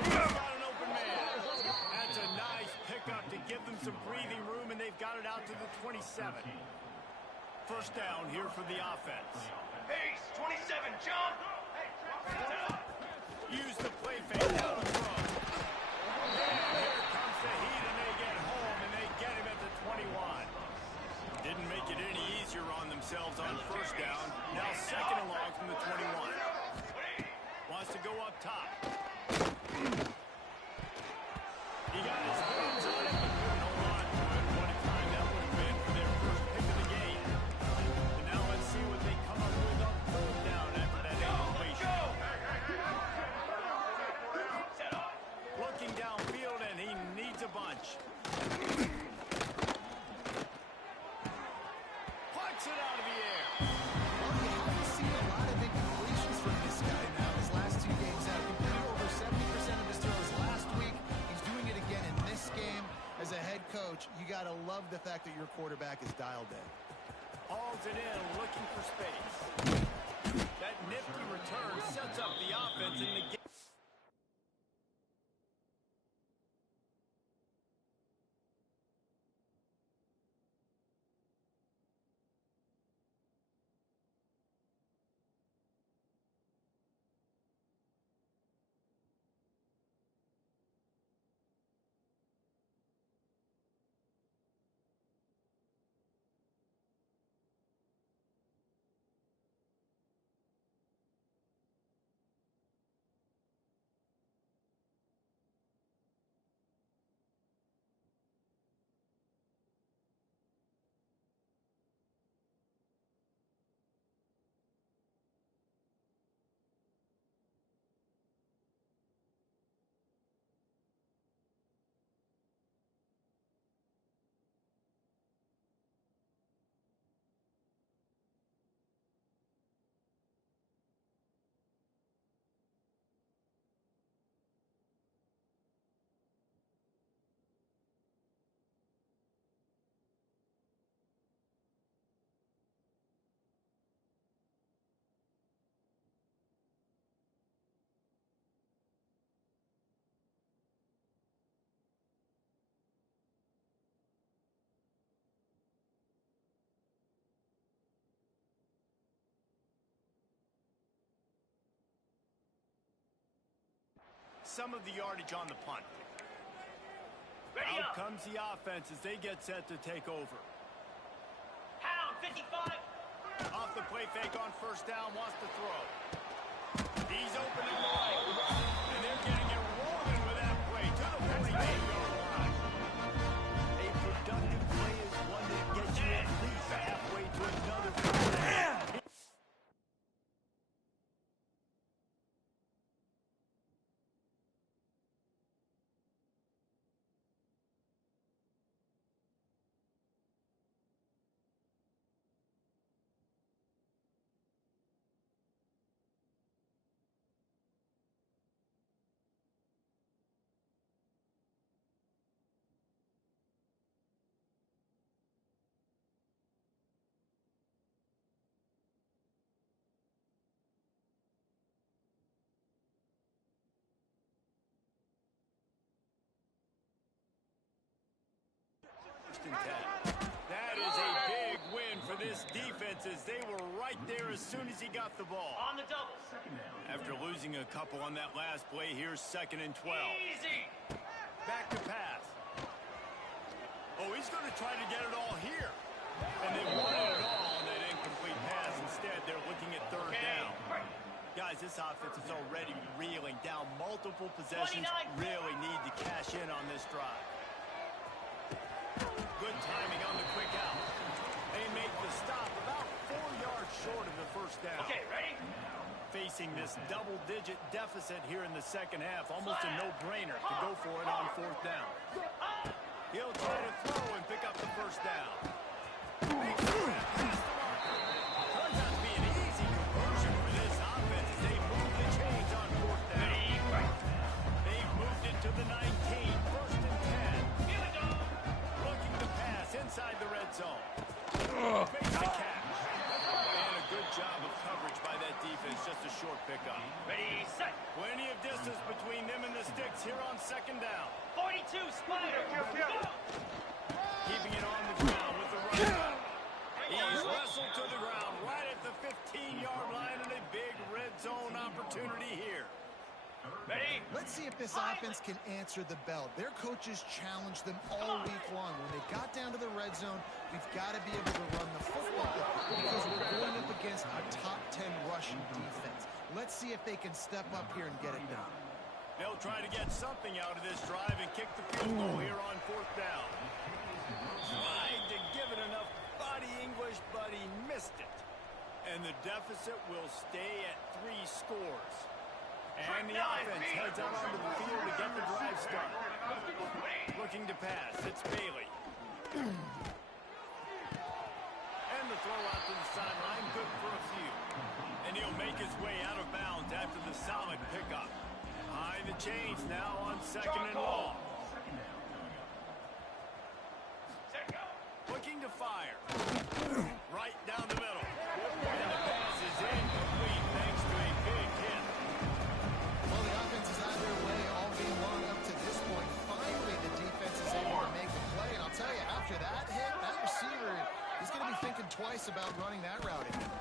He's got an open man. That's a nice pickup to give them some breathing room, and they've got it out to the 27. First down here for the offense. Pace. 27. Jump. Use the play fake down the throw. And here comes the heat, and they get home, and they get him at the 21. Didn't make it any easier on themselves on first down. Now second and long from the 21. Wants to go up top. He got his hands on it, but couldn't hold on to it. What a time that would have been for their first pick of the game. And now let's see what they come up with on third down after that incompletion. Looking downfield, and he needs a bunch. Puts it out of the air. We've seen a lot of incompletions from this guy now. His last two games out, completed over 70% of his throws last week. He's doing it again in this game. As a head coach, you got to love the fact that your quarterback is dialed in. Hauls it in, looking for space. That nifty return sets up the offense in the game. some of the yardage on the punt. Ready Out up. comes the offense as they get set to take over. Pound 55. Off the play fake on first down, wants to throw. He's open in the right. And they're getting it rolling with that play to the 48-yard line. A productive play is one that gets you at least halfway to another play. That is a big win for this defense as they were right there as soon as he got the ball. On the double. After losing a couple on that last play, here's 2nd and 12. Easy. Back to pass. Oh, he's going to try to get it all here. And they wanted it all on that incomplete pass. Instead, they're looking at 3rd down. Guys, this offense is already reeling down multiple possessions. Really need to cash in on this drive. Good timing on the quick out. They make the stop about 4 yards short of the 1st down. Okay, ready? Facing this double-digit deficit here in the 2nd half, almost a no-brainer to go for it on 4th down. He'll try to throw and pick up the 1st down. Makes it past the marker. Turns out to be an easy conversion for this offense as they move the chains on 4th down. They've moved it to the 19, 1st and 10. Here we go. Looking to pass inside the red zone. Makes the catch. And a good job of coverage by that defense, just a short pickup. Ready, set. Plenty of distance between them and the sticks here on 2nd down. 42, Spider. Go. Keeping it on the ground with the run. He's wrestled to the ground right at the 15-yard line and a big red zone opportunity here. Ready? Let's see if this offense can answer the bell. Their coaches challenged them all week long. When they got down to the red zone, we've got to be able to run the football because we're going up against a top 10 rushing defense. Let's see if they can step up here and get it done. They'll try to get something out of this drive and kick the field goal here on 4th down. Tried to give it enough body English, but he missed it. And the deficit will stay at 3 scores. And the offense heads out onto the field to get the drive started. Looking to pass. It's Bailey. And the throw out to the sideline. Good for a few. And he'll make his way out of bounds after the solid pickup. High the chains now on 2nd and long. Looking to fire. Right down the middle. And the pass is incomplete thanks to a big hit. Well, the offense is out of their way all game long up to this point. Finally, the defense is able to make the play. And I'll tell you, after that hit, that receiver, he's going to be thinking twice about running that route again.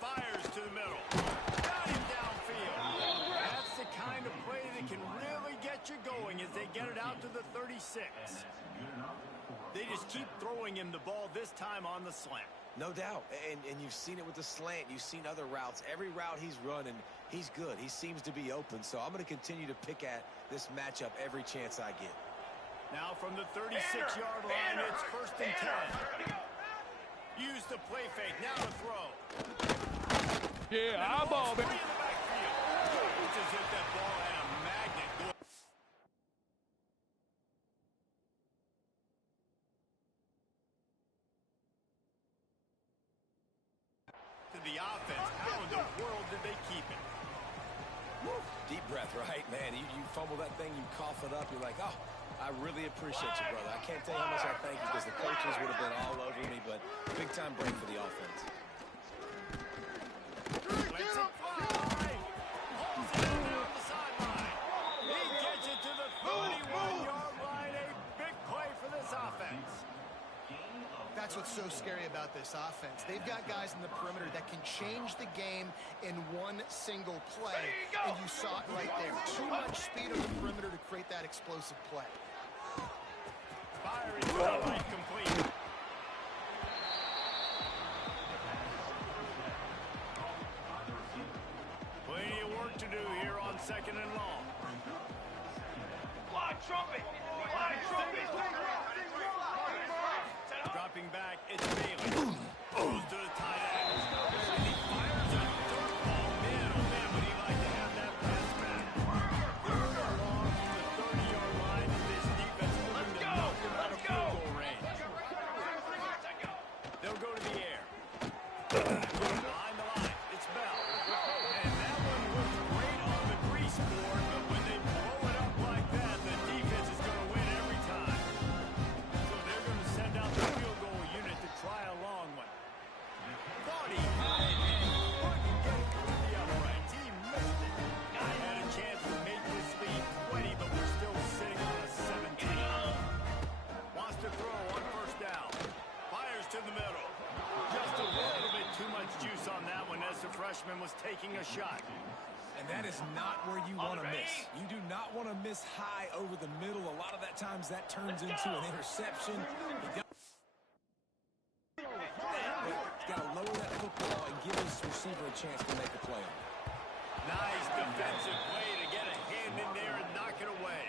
Fires to the middle. Got him downfield. That's the kind of play that can really get you going as they get it out to the 36. They just keep throwing him the ball, this time on the slant. No doubt. And you've seen it with the slant. You've seen other routes. Every route he's running, he's good. He seems to be open. So I'm going to continue to pick at this matchup every chance I get. Now from the 36-yard line, it's 1st and 10. Use the play fake. Now to throw. Yeah, eyeball, Free in the backfield. It's as if that ball had a magnet going. To the offense, how in the world did they keep it? Deep breath, right, man? You fumble that thing, you cough it up, you're like, oh, I really appreciate you, brother. I can't tell you how much I thank you because the coaches would have been all over me, but big time break for the offense. Lets it fly. Holds it in down the sideline. He gets it to the 31-yard line. A big play for this offense. That's what what's so scary about this offense. They've got guys in the perimeter that can change the game in one single play. And you saw it right there. Too much speed on the perimeter to create that explosive play. Firing to the right, complete. Plenty of work to do here on 2nd and long. Fly trumpet! Fly trumpet! Dropping back, it's Bailey. Goes to the tight end. And he fires a dirt ball. Man, oh man, would he like to have that pass back. Third and long from the 30-yard line, and this defense moving to knock him out of field goal range. They'll go to the air. Behind the line, it's Bell. And that one was great on the grease board, but when they blow it up like that, the defense is going to win every time. So they're going to send out the field goal unit to try a long one. Thought he had it and couldn't get it through the uprights. He missed it. Had a chance to make this lead 20, but we're still sitting on a 17. Wants to throw on 1st down. Fires to the middle. Just a little bit too much juice on that one as the freshman was taking a shot. And that is not where you want to miss. You do not want to miss high over the middle. A lot of that times that turns into an interception. He's got to lower that football and give his receiver a chance to make a play. Nice defensive play to get a hand in there and knock it away.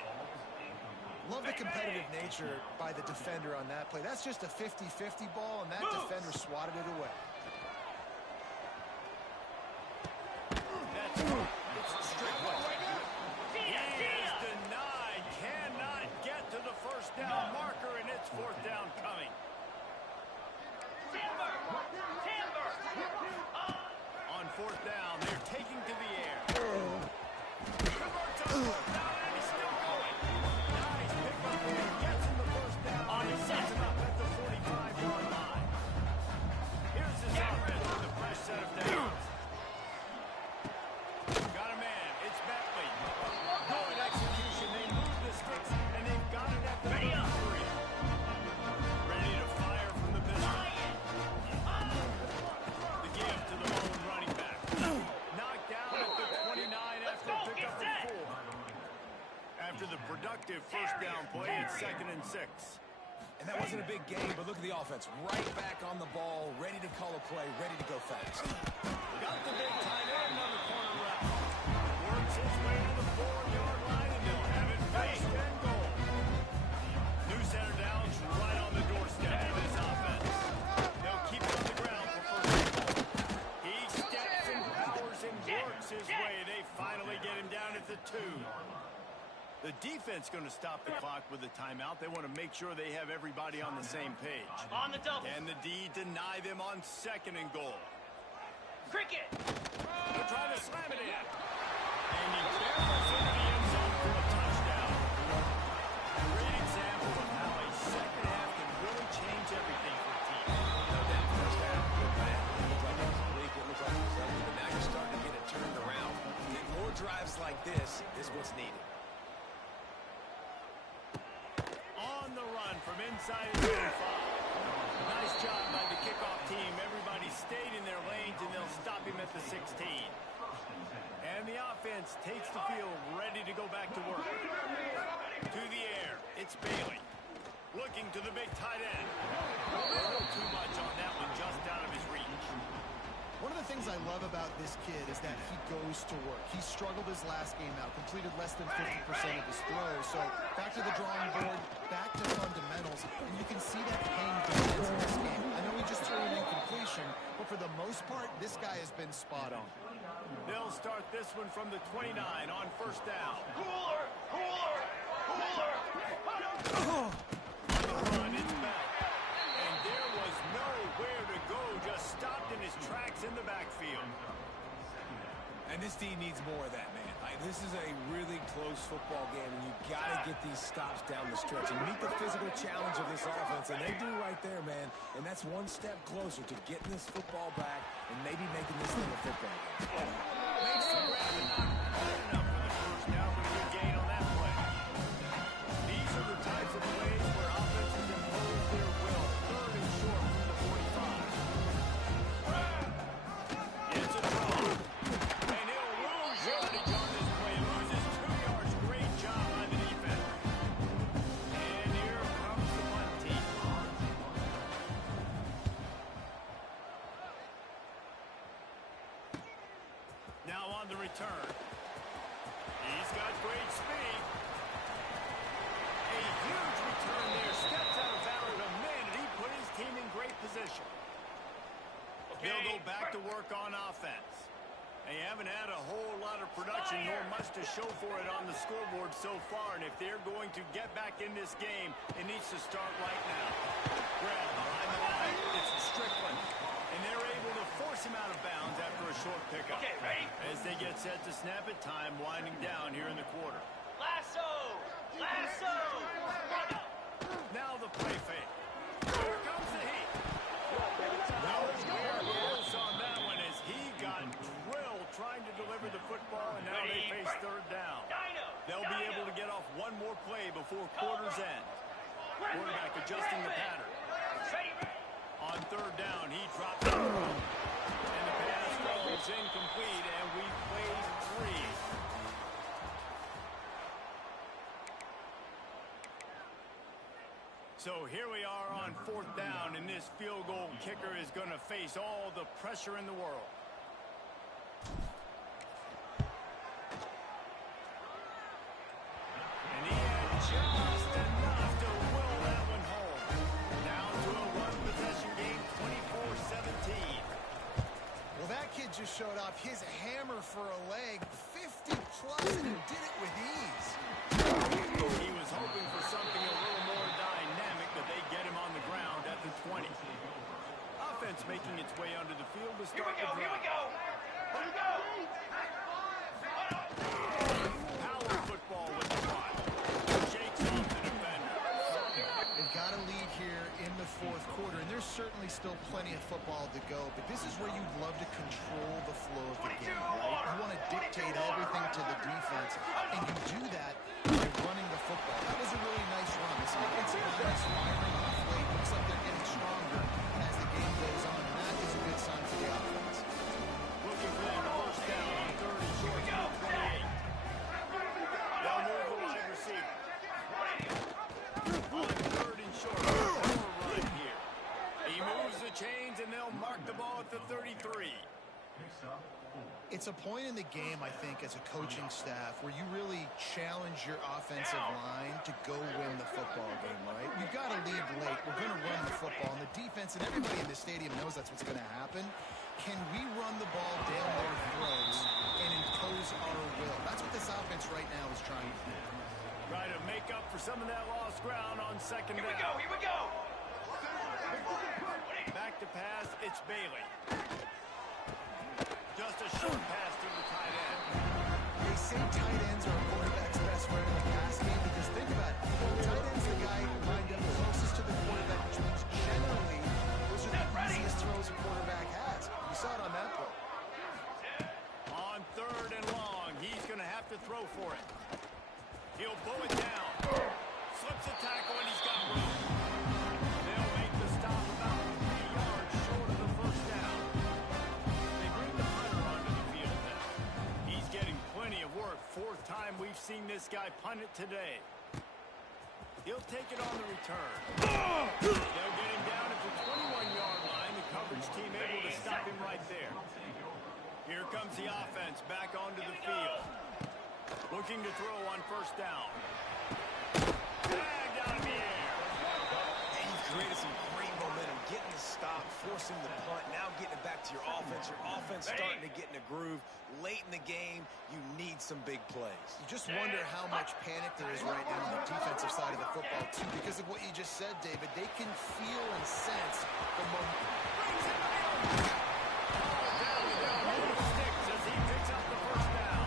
Love the competitive nature by the defender on that play. That's just a 50-50 ball, and that defender swatted it away. That's it's Strickland. He is denied. Cannot get to the 1st down marker, and it's 4th down coming. Timber! Timber! On 4th down, they're taking to the air. Converts on 4th down, and he's still going. Nice pick up there. Gets him the 1st down. On He his sets him up at the 45-yard line. Here's his offense with a fresh set of downs. Got a man. It's Bentley. Good execution. They move the sticks, and they've got it at the 33. Ready to fire from the pistol. The give to the lone running back. Knocked down at the 29 after pickup of 4. After the productive 1st down play, it's 2nd and 6. And that wasn't a big game, but look at the offense. Right back on the ball, ready to call a play, ready to go fast. Got the big tight end on the corner route. Works his way to the 4-yard line, and they'll have it 1st and goal. New center downs right on the doorstep of this offense. They'll keep it on the ground for 1st and goal. He steps and powers and works his way. They finally get him down at the 2. The defense going to stop the clock with a timeout. They want to make sure they have everybody on the same page. On the double. And the D deny them on 2nd and goal. Cricket! They're trying to slam it in. And he barrels into the end zone for a touchdown. Great example of how a 2nd half can really change everything for a team. No doubt, 1st half, good bad. It looked like it was weak, it looked like it was ugly, but now you're starting to get it turned around. Get more drives like this is what's needed. On the run from inside the 35. Nice job by the kickoff team. Everybody stayed in their lanes, and they'll stop him at the 16. And the offense takes the field, ready to go back to work. To the air, it's Bailey. Looking to the big tight end. A little too much on that one, just out of his reach. One of the things I love about this kid is that he goes to work. He struggled his last game out, completed less than 50% of his throws. So back to the drawing board, back to fundamentals, and you can see that paying dividends in this game. I know he just threw an incompletion, but for the most part, this guy has been spot on. They'll start this one from the 29 on 1st down. Cooler! Cooler! Cooler! On the run, it's Bell. And there was nowhere to go, just stopped in his tracks in the backfield. And this team needs more of that, man. This is a really close football game, and you got to get these stops down the stretch and meet the physical challenge of this offense, and they do right there, man. And that's one step closer to getting this football back and maybe making this thing a football game. Makes the grab and not hard enough for the 1st down, but a good gain on that play. These are the types of plays where offenses impose their will. 3rd and short from the Now on the return. He's got great speed. A huge return there. Steps out of bounds a minute. He put his team in great position. They'll go back to work on offense. They haven't had a whole lot of production nor much to show for it on the scoreboard so far. And if they're going to get back in this game, it needs to start right now. Grab behind the line. It's Strickland. And they're able to force him out of bounds after a short pickup. Okay, ready? As they get set to snap it, time winding down here in the quarter. Lasso! Lasso! Now the play fake. Here comes the heat. No errors on that one as he got drilled trying to deliver the football, and now they face third down. They'll be able to get off one more play before quarter's end. Quarterback adjusting the pattern. On third down, he drops it. And the pass falls incomplete, and we played 3. So here we are on fourth down, and this field goal kicker is going to face all the pressure in the world. And he had just enough to will that one home. Down to a one-possession game, 24-17. Well, that kid just showed off his hammer for a leg, 50-plus, and he did it with ease. He was hoping for something a little more dynamic, but they get him on the ground at the 20. Offense making its way onto the field to start the drive. Here we go! Power football with the ball. Shakes off the defender. They've got a lead here in the fourth quarter, and there's certainly still plenty of football to go, but this is where you'd love to control the flow of the game, right? You want to dictate everything to the defense, and you do that by running the football. That was a really nice run. This offensive line is firing off late. Looks like they're getting stronger as the game goes on, and that is a good sign for the offense. Looking for that first down on third and short. 28. They'll move the wide receiver. On third and short. Run here. He moves the chains, and they'll mark the ball at the 33. It's a point in the game, I think, as a coaching staff where you really challenge your offensive line to go win the football game, right? We've got to lead late. We're going to run the football, and the defense and everybody in the stadium knows that's what's going to happen. Can we run the ball down their throats and impose our will? That's what this offense right now is trying to do. Try to make up for some of that lost ground on second down. Here we go! Back to pass, it's Bailey. Just a short pass to the tight end. They say tight ends are a quarterback's best friend in the pass game because think about it. Tight end's the guy lined up closest to the quarterback, which means generally those are the easiest throws a quarterback has. You saw it on that play. On third and long, he's going to have to throw for it. He'll bow it down. Slips a tackle, and he's got room. They'll make the stop about 3 yards short of the first down. They bring the punter onto the field now. He's getting plenty of work. 4th time we've seen this guy punt it today. He'll take it on the return. They'll get him down at the 21-yard line. The coverage team able to stop him right there. Here comes the offense back onto the field. Looking to throw on first down. Bagged out of the air. And you've created some great momentum, getting the stop, forcing the punt, now getting it back to your offense. Your offense starting to get in a groove. Late in the game, you need some big plays. You just wonder how much panic there is right now on the defensive side of the football, too, because of what you just said, David. They can feel and sense the momentum. Sticks as he picks up the first down.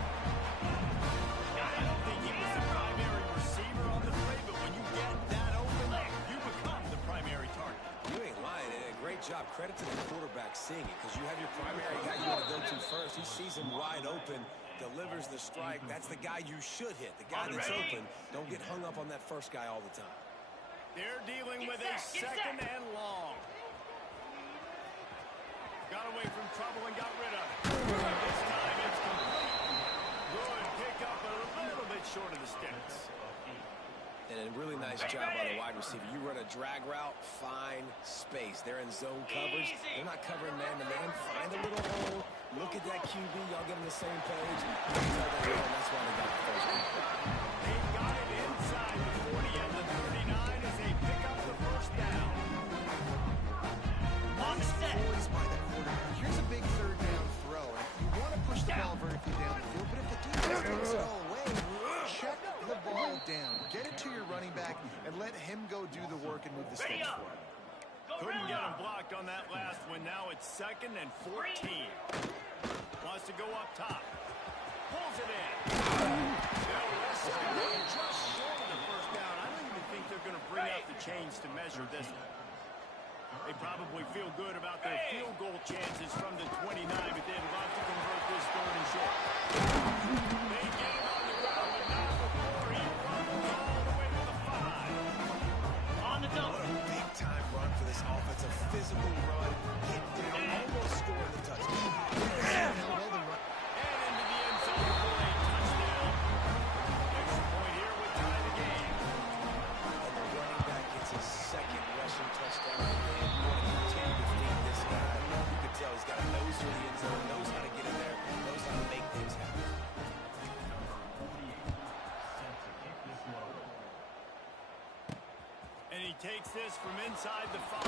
I don't think he was the primary receiver on the play, but when you get that open, you become the primary target. You ain't lying. And a great job. Credit to the quarterback seeing it, because you have your primary guy you want to go to first. He sees him wide open, delivers the strike. That's the guy you should hit, the guy that's open. Don't get hung up on that first guy all the time. They're dealing with a second and long. Got away from trouble and got rid of it. This time it's complete. Good pick up a little bit short of the sticks. And a really nice job by the wide receiver. You run a drag route, find space. They're in zone coverage. They're not covering man-to-man. Find a little hole. Look at that QB, y'all get on the same page. That's why they got the first down. They got it inside the 40 and the 39 as they pick up the first down. On set. Poised by the quarterback. Here's a big third down throw. You want to push the ball vertically down the field, but if the defense takes it all away, check the ball down. Get it to your running back and let him go do the work and move the sticks for it. Couldn't get him blocked on that last one. Now it's 2nd and 14. Wants to go up top. Pulls it in. Just short of the first down. I don't even think they're going to bring out the chains to measure this one. They probably feel good about their field goal chances from the 29, but they'd love to convert this 3rd and short. They get him on the ground, but not before he runs all the way to the 5. On the double. What a big-time run for this offense. A physical run, hit down, almost scored the touchdown. And into the end zone for a touchdown. Extra point here would tie the game. And the running back gets his 2nd rushing touchdown. And you want to continue to feed this guy. You can tell he's got a nose for the end zone, knows how to get in there, knows how to make things happen. And he takes this from inside the 5.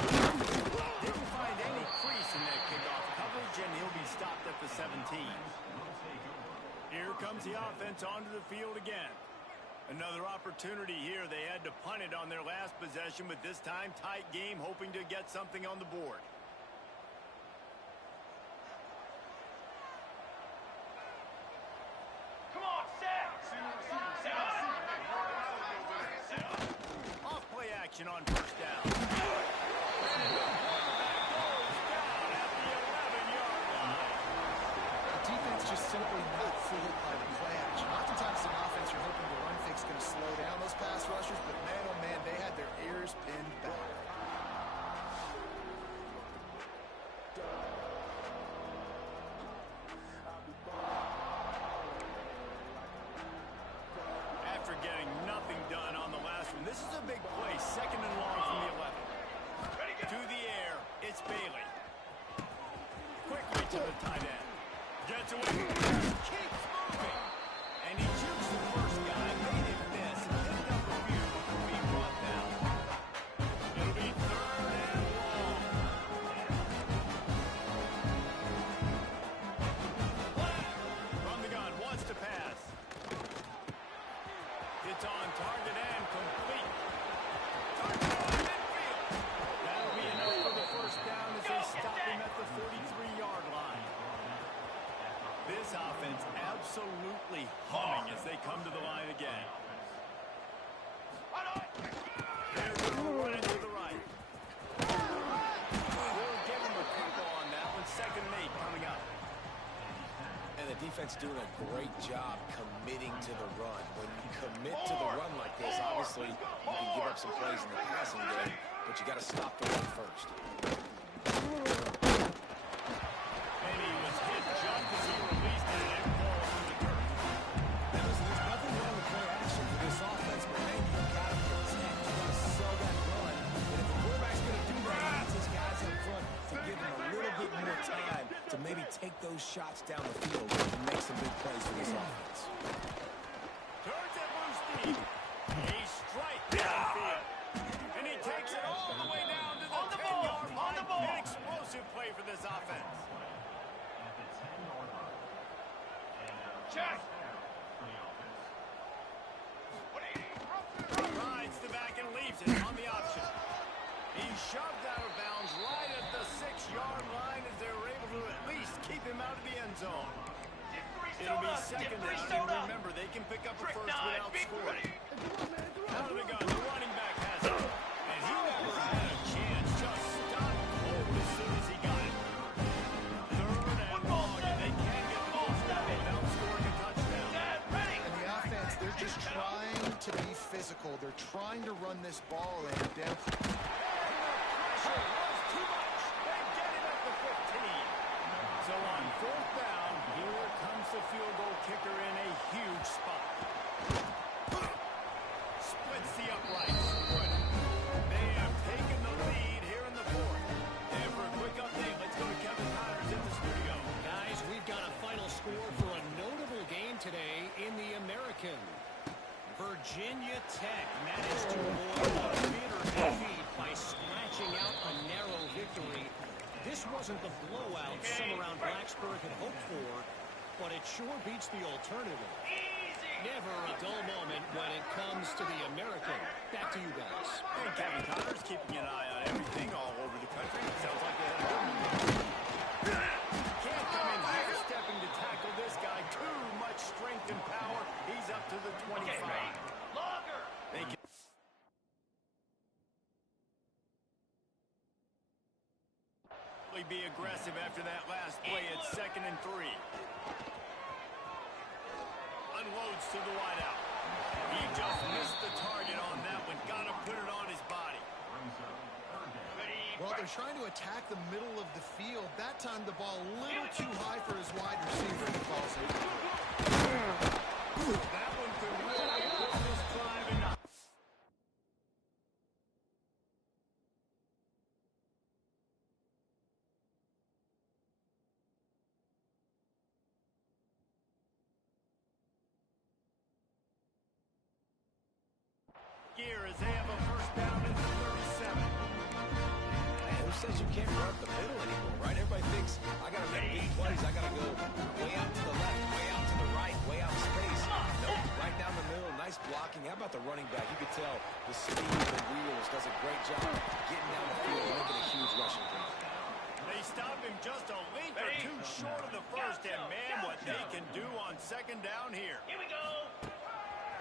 Didn't find any crease in that kickoff coverage, and he'll be stopped at the 17. Here comes the offense onto the field again. Another opportunity here. They had to punt it on their last possession, but this time tight game, hoping to get something on the board. Come on, set. Off play action on first down. And the quarterback goes down at the 11-yard line. The defense just simply not fooled by the play action. Oftentimes the offense you're hoping the run fix going to slow down those pass rushers, but man, oh man, they had their ears pinned back. After getting nothing done on the last one, this is a big play. 2nd and long from the 11. To the air, it's Bailey. Quickly to the tight end. Gets away. Keeps moving. And he shoots the first guy, made him miss, and picked up a few before being brought down. It'll be 3rd and long. From the gun, wants to pass. It's on target and complete. Touchdown midfield. That'll be enough for the first down as they stop him at the 43-yard line. This offense absolutely humming as they come to the line again. There's a run to the right. We'll give him a couple on that one. 2nd and 8 coming up. And the defense doing a great job committing to the run. When you commit to the run like this, obviously you can give up some plays in the passing game, but you got to stop the run first. And he was hit just as he released it and falls to the turf. There's nothing wrong with play action for this offense, but man, you got to protect. You got to sell that run. And if the quarterback's going to do that, he needs his guys up front to give him a little bit more time to maybe take those shots down the field and make some big plays for this offense. Turns it loose deep. He strikes downfield. And he takes it all the way down to the 10-yard line. An explosive play for this offense. Check. Rides the back and leaves it on the option. He's shoved out of bounds right at the 6-yard line as they were able to at least keep him out of the end zone. It'll be 2nd down, and remember, they can pick up a first without scoring. Out of the gun, the running back has it. And he never had a chance, just stopped cold as soon as he got it. 3rd and long, and they can't get the ball down without scoring a touchdown. And the offense, they're just trying to be physical. They're trying to run this ball in down. Pressure was too much. They get him at the 15. So on 4th down, here comes the field goal kicker in a huge spot. Splits the uprights. Good. They have taken the lead here in the 4th. And for a quick update, let's go to Kevin Connors in the studio. Guys, we've got a fight Virginia Tech managed to avoid a bitter defeat by scratching out a narrow victory. This wasn't the blowout some around Blacksburg had hoped for, but it sure beats the alternative. Never a dull moment when it comes to the American. Back to you guys. And Kevin Connor's keeping an eye on everything all over the country. It sounds like they had a good one. Can't come in here stepping to tackle this guy. Too much strength and power. He's up to the 25. Longer. They can be aggressive after that last play at 2nd and 3. Unloads to the wideout. He just missed the target on that one. Got to put it on his body. Well, they're trying to attack the middle of the field. That time the ball a little too high for his wide receiver. He calls it. That one could really put this drive in. Gear as they have a first down at the 37. Who says you can't run up the middle anymore, right? Everybody thinks, I got to make big plays. I got to go way out to the left, way out to the right, way out of space. Nope, right down the middle. Nice blocking. How about the running back? You could tell the speed and wheels does a great job getting down the field and making a huge rushing play. They stop him just a length or two short of the first, and man, what they can do on 2nd down here. Here we go.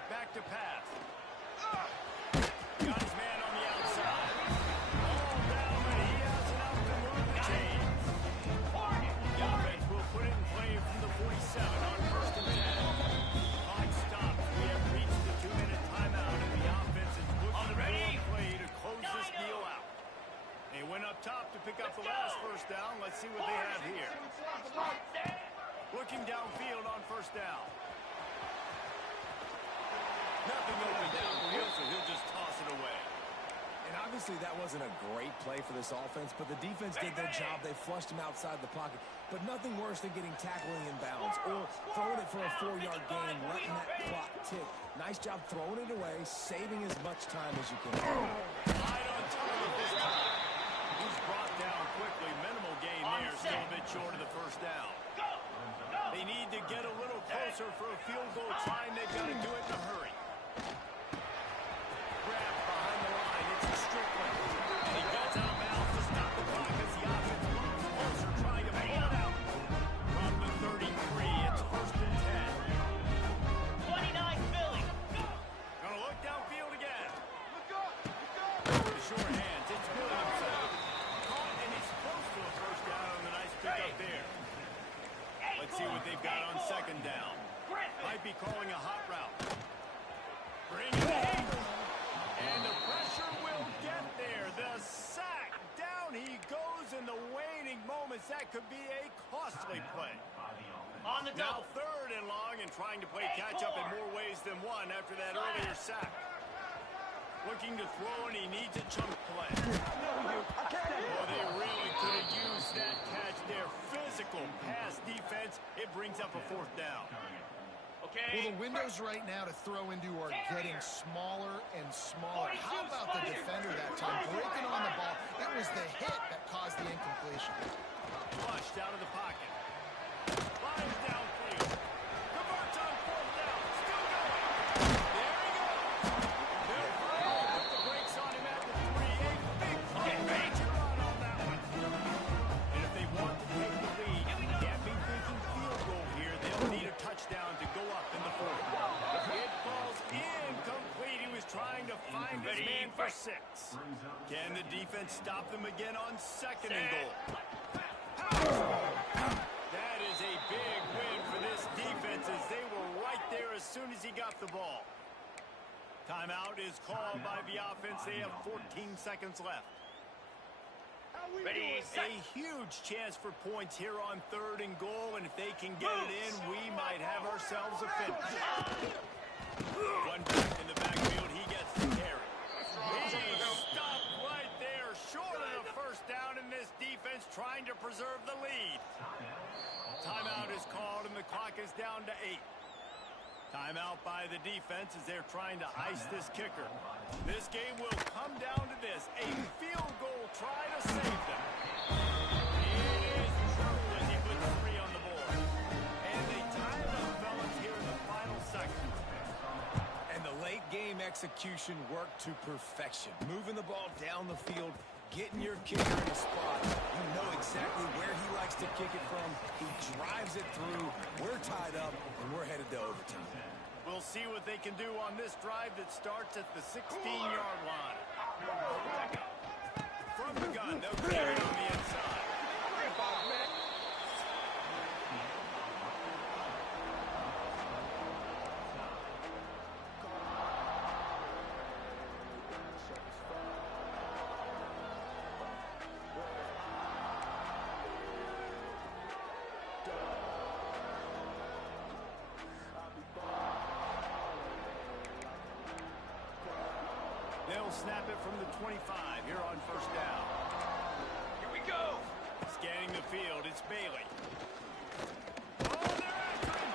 Back to pass. Got his man on the outside. Ball down, but he has enough to move the chains. The offense will put it in play from the 47 on 1st and 10. Clock stopped. We have reached the 2-minute timeout, and the offense is looking for a play to close this deal out. They went up top to pick up the last first down. Let's see what they have here. Looking downfield on 1st down. Nothing open downfield, so he'll just toss it away. And obviously that wasn't a great play for this offense, but the defense did their job. They flushed him outside the pocket. But nothing worse than getting tackling in bounds or throwing it for a 4-yard gain, letting that clock tick. Nice job throwing it away, saving as much time as you can. Right on target this time. He's brought down quickly. Minimal gain there, still a bit short of the first down. They need to get a little closer for a field goal time. They've got to do it in a hurry. Grab behind the line. It's a Strickland. And he gets out of bounds to stop the clock as the offense moves closer, trying to pull it out. From the 33, it's 1st and 10. 29 Philly. Gonna look downfield again. The short hands. It's Williamson. Caught, and he's close to a first down on the nice pickup there. Let's see what they've got on 2nd down. Might be calling a hot route. Bring it in. And the pressure will get there. The sack. Down he goes in the waning moments. That could be a costly play. On the Now double. 3rd and long and trying to play catch up in more ways than one after that earlier sack. Looking to throw, and he needs a chunk play. Well, they really could have used that catch there. Physical pass defense. It brings up a 4th down. Well, the windows right now to throw into are getting smaller and smaller. How about the defender that time? Breaking on the ball. It was the hit that caused the incompletion. Flushed out of the pocket. Flies downfield. Converts on 4th down. Still going. There he goes. They'll put the brakes on him at the 3. A big major run on that one. And if they want to take the lead, can't be thinking field goal here. They'll need a touchdown to go up in the 4th. It falls incomplete. He was trying to find his man for 6. Can the defense stop them again on 2nd and goal? That is a big win for this defense as they were right there as soon as he got the ball. Timeout is called by the offense. They have 14 seconds left. Ready, set. A huge chance for points here on 3rd and goal, and if they can get it in, we might have ourselves a finish. One back in the backfield, he gets the carry. He stopped right there, short of the first down, and this defense trying to preserve the lead. Timeout is called, and the clock is down to 8. Timeout by the defense as they're trying to ice this kicker. This game will come down to this. A field goal try to save them. It is true as he puts 3 on the board. And they tie it up, fellas, here in the final seconds. And the late game execution worked to perfection. Moving the ball down the field, getting your kicker in a spot. You know exactly where he likes to kick it from. He drives it through. We're tied up, and we're headed to overtime. We'll see what they can do on this drive that starts at the 16-yard line. From the gun, they'll carry it on the inside. They'll snap it from the 25 here on first down. Here we go. Scanning the field, it's Bailey. Oh, they're after him.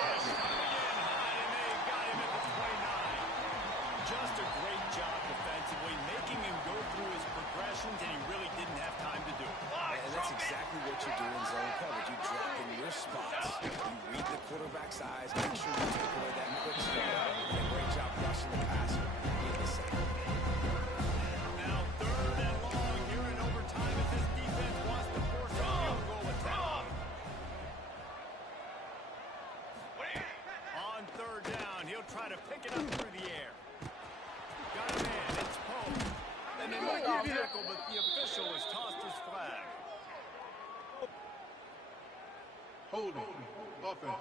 Yes, coming in high, and they've got him at the 29. Just a great job defensively, making him go through his progressions, and he really didn't have time to do it. And that's exactly what you do in zone coverage. You drop in your spots. You read the quarterback's eyes, make sure you take away that quick start, and a great job rushing the passer. Now 3rd and long here in overtime as this defense wants to force a field goal attempt. On 3rd down, he'll try to pick it up through the air. Got a man, it's Pope. And they make the tackle, but the official has tossed his flag. Holding. Offense.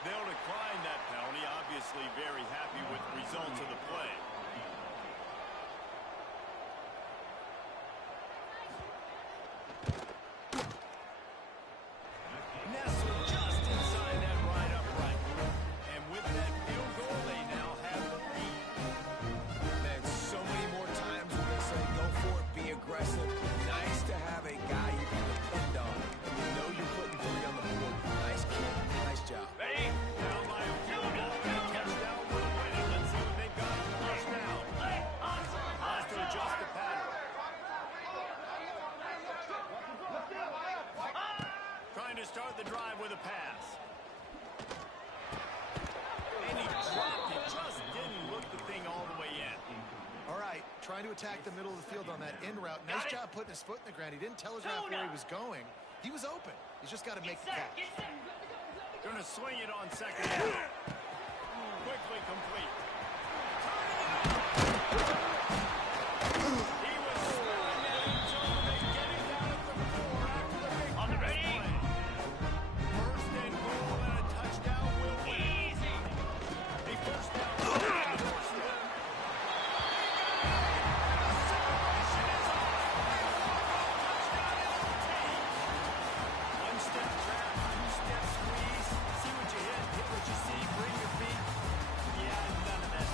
They'll decline that penalty, obviously very happy with the results of the play. Nestled just inside that right upright. And with that field goal, they now have the lead. Man, so many more times we're going to say go for it, be aggressive. Nice to have a guy you can depend on. And you know you're putting 3 on the board. Nice kick, nice job. Ready? Down by a field goal and a touchdown will win it. Let's see what they've got on first down. Has to adjust the pattern. Trying to start the drive with a pass. And he dropped it. Just didn't look the thing all the way in. All right, trying to attack the middle of the field on that in route. Nice job putting his foot in the ground. He didn't telegraph where he was going. He was open. He's just got to make the catch. Gonna swing it on 2nd down. Quickly complete. He was in that end zone and getting down at the 4 after the big On the ready? play. 1st and goal and a touchdown will win. Easy. A first down on the doorstep. The separation is off. Touchdown and one step trap, 2-step squeeze. See what you hit what you see, bring your feet. Yeah, none of that.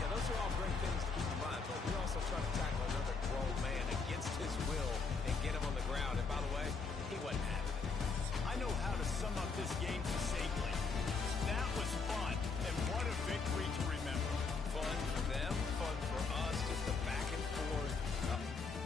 Yeah, those are all great things to keep in mind, but we're also trying to tackle another grown man against his will and get him on the ground. And by the way, he wasn't having it. I know how to sum up this game succinctly. That was fun, and what a victory to remember. Fun for them, fun for us, just the back and forth.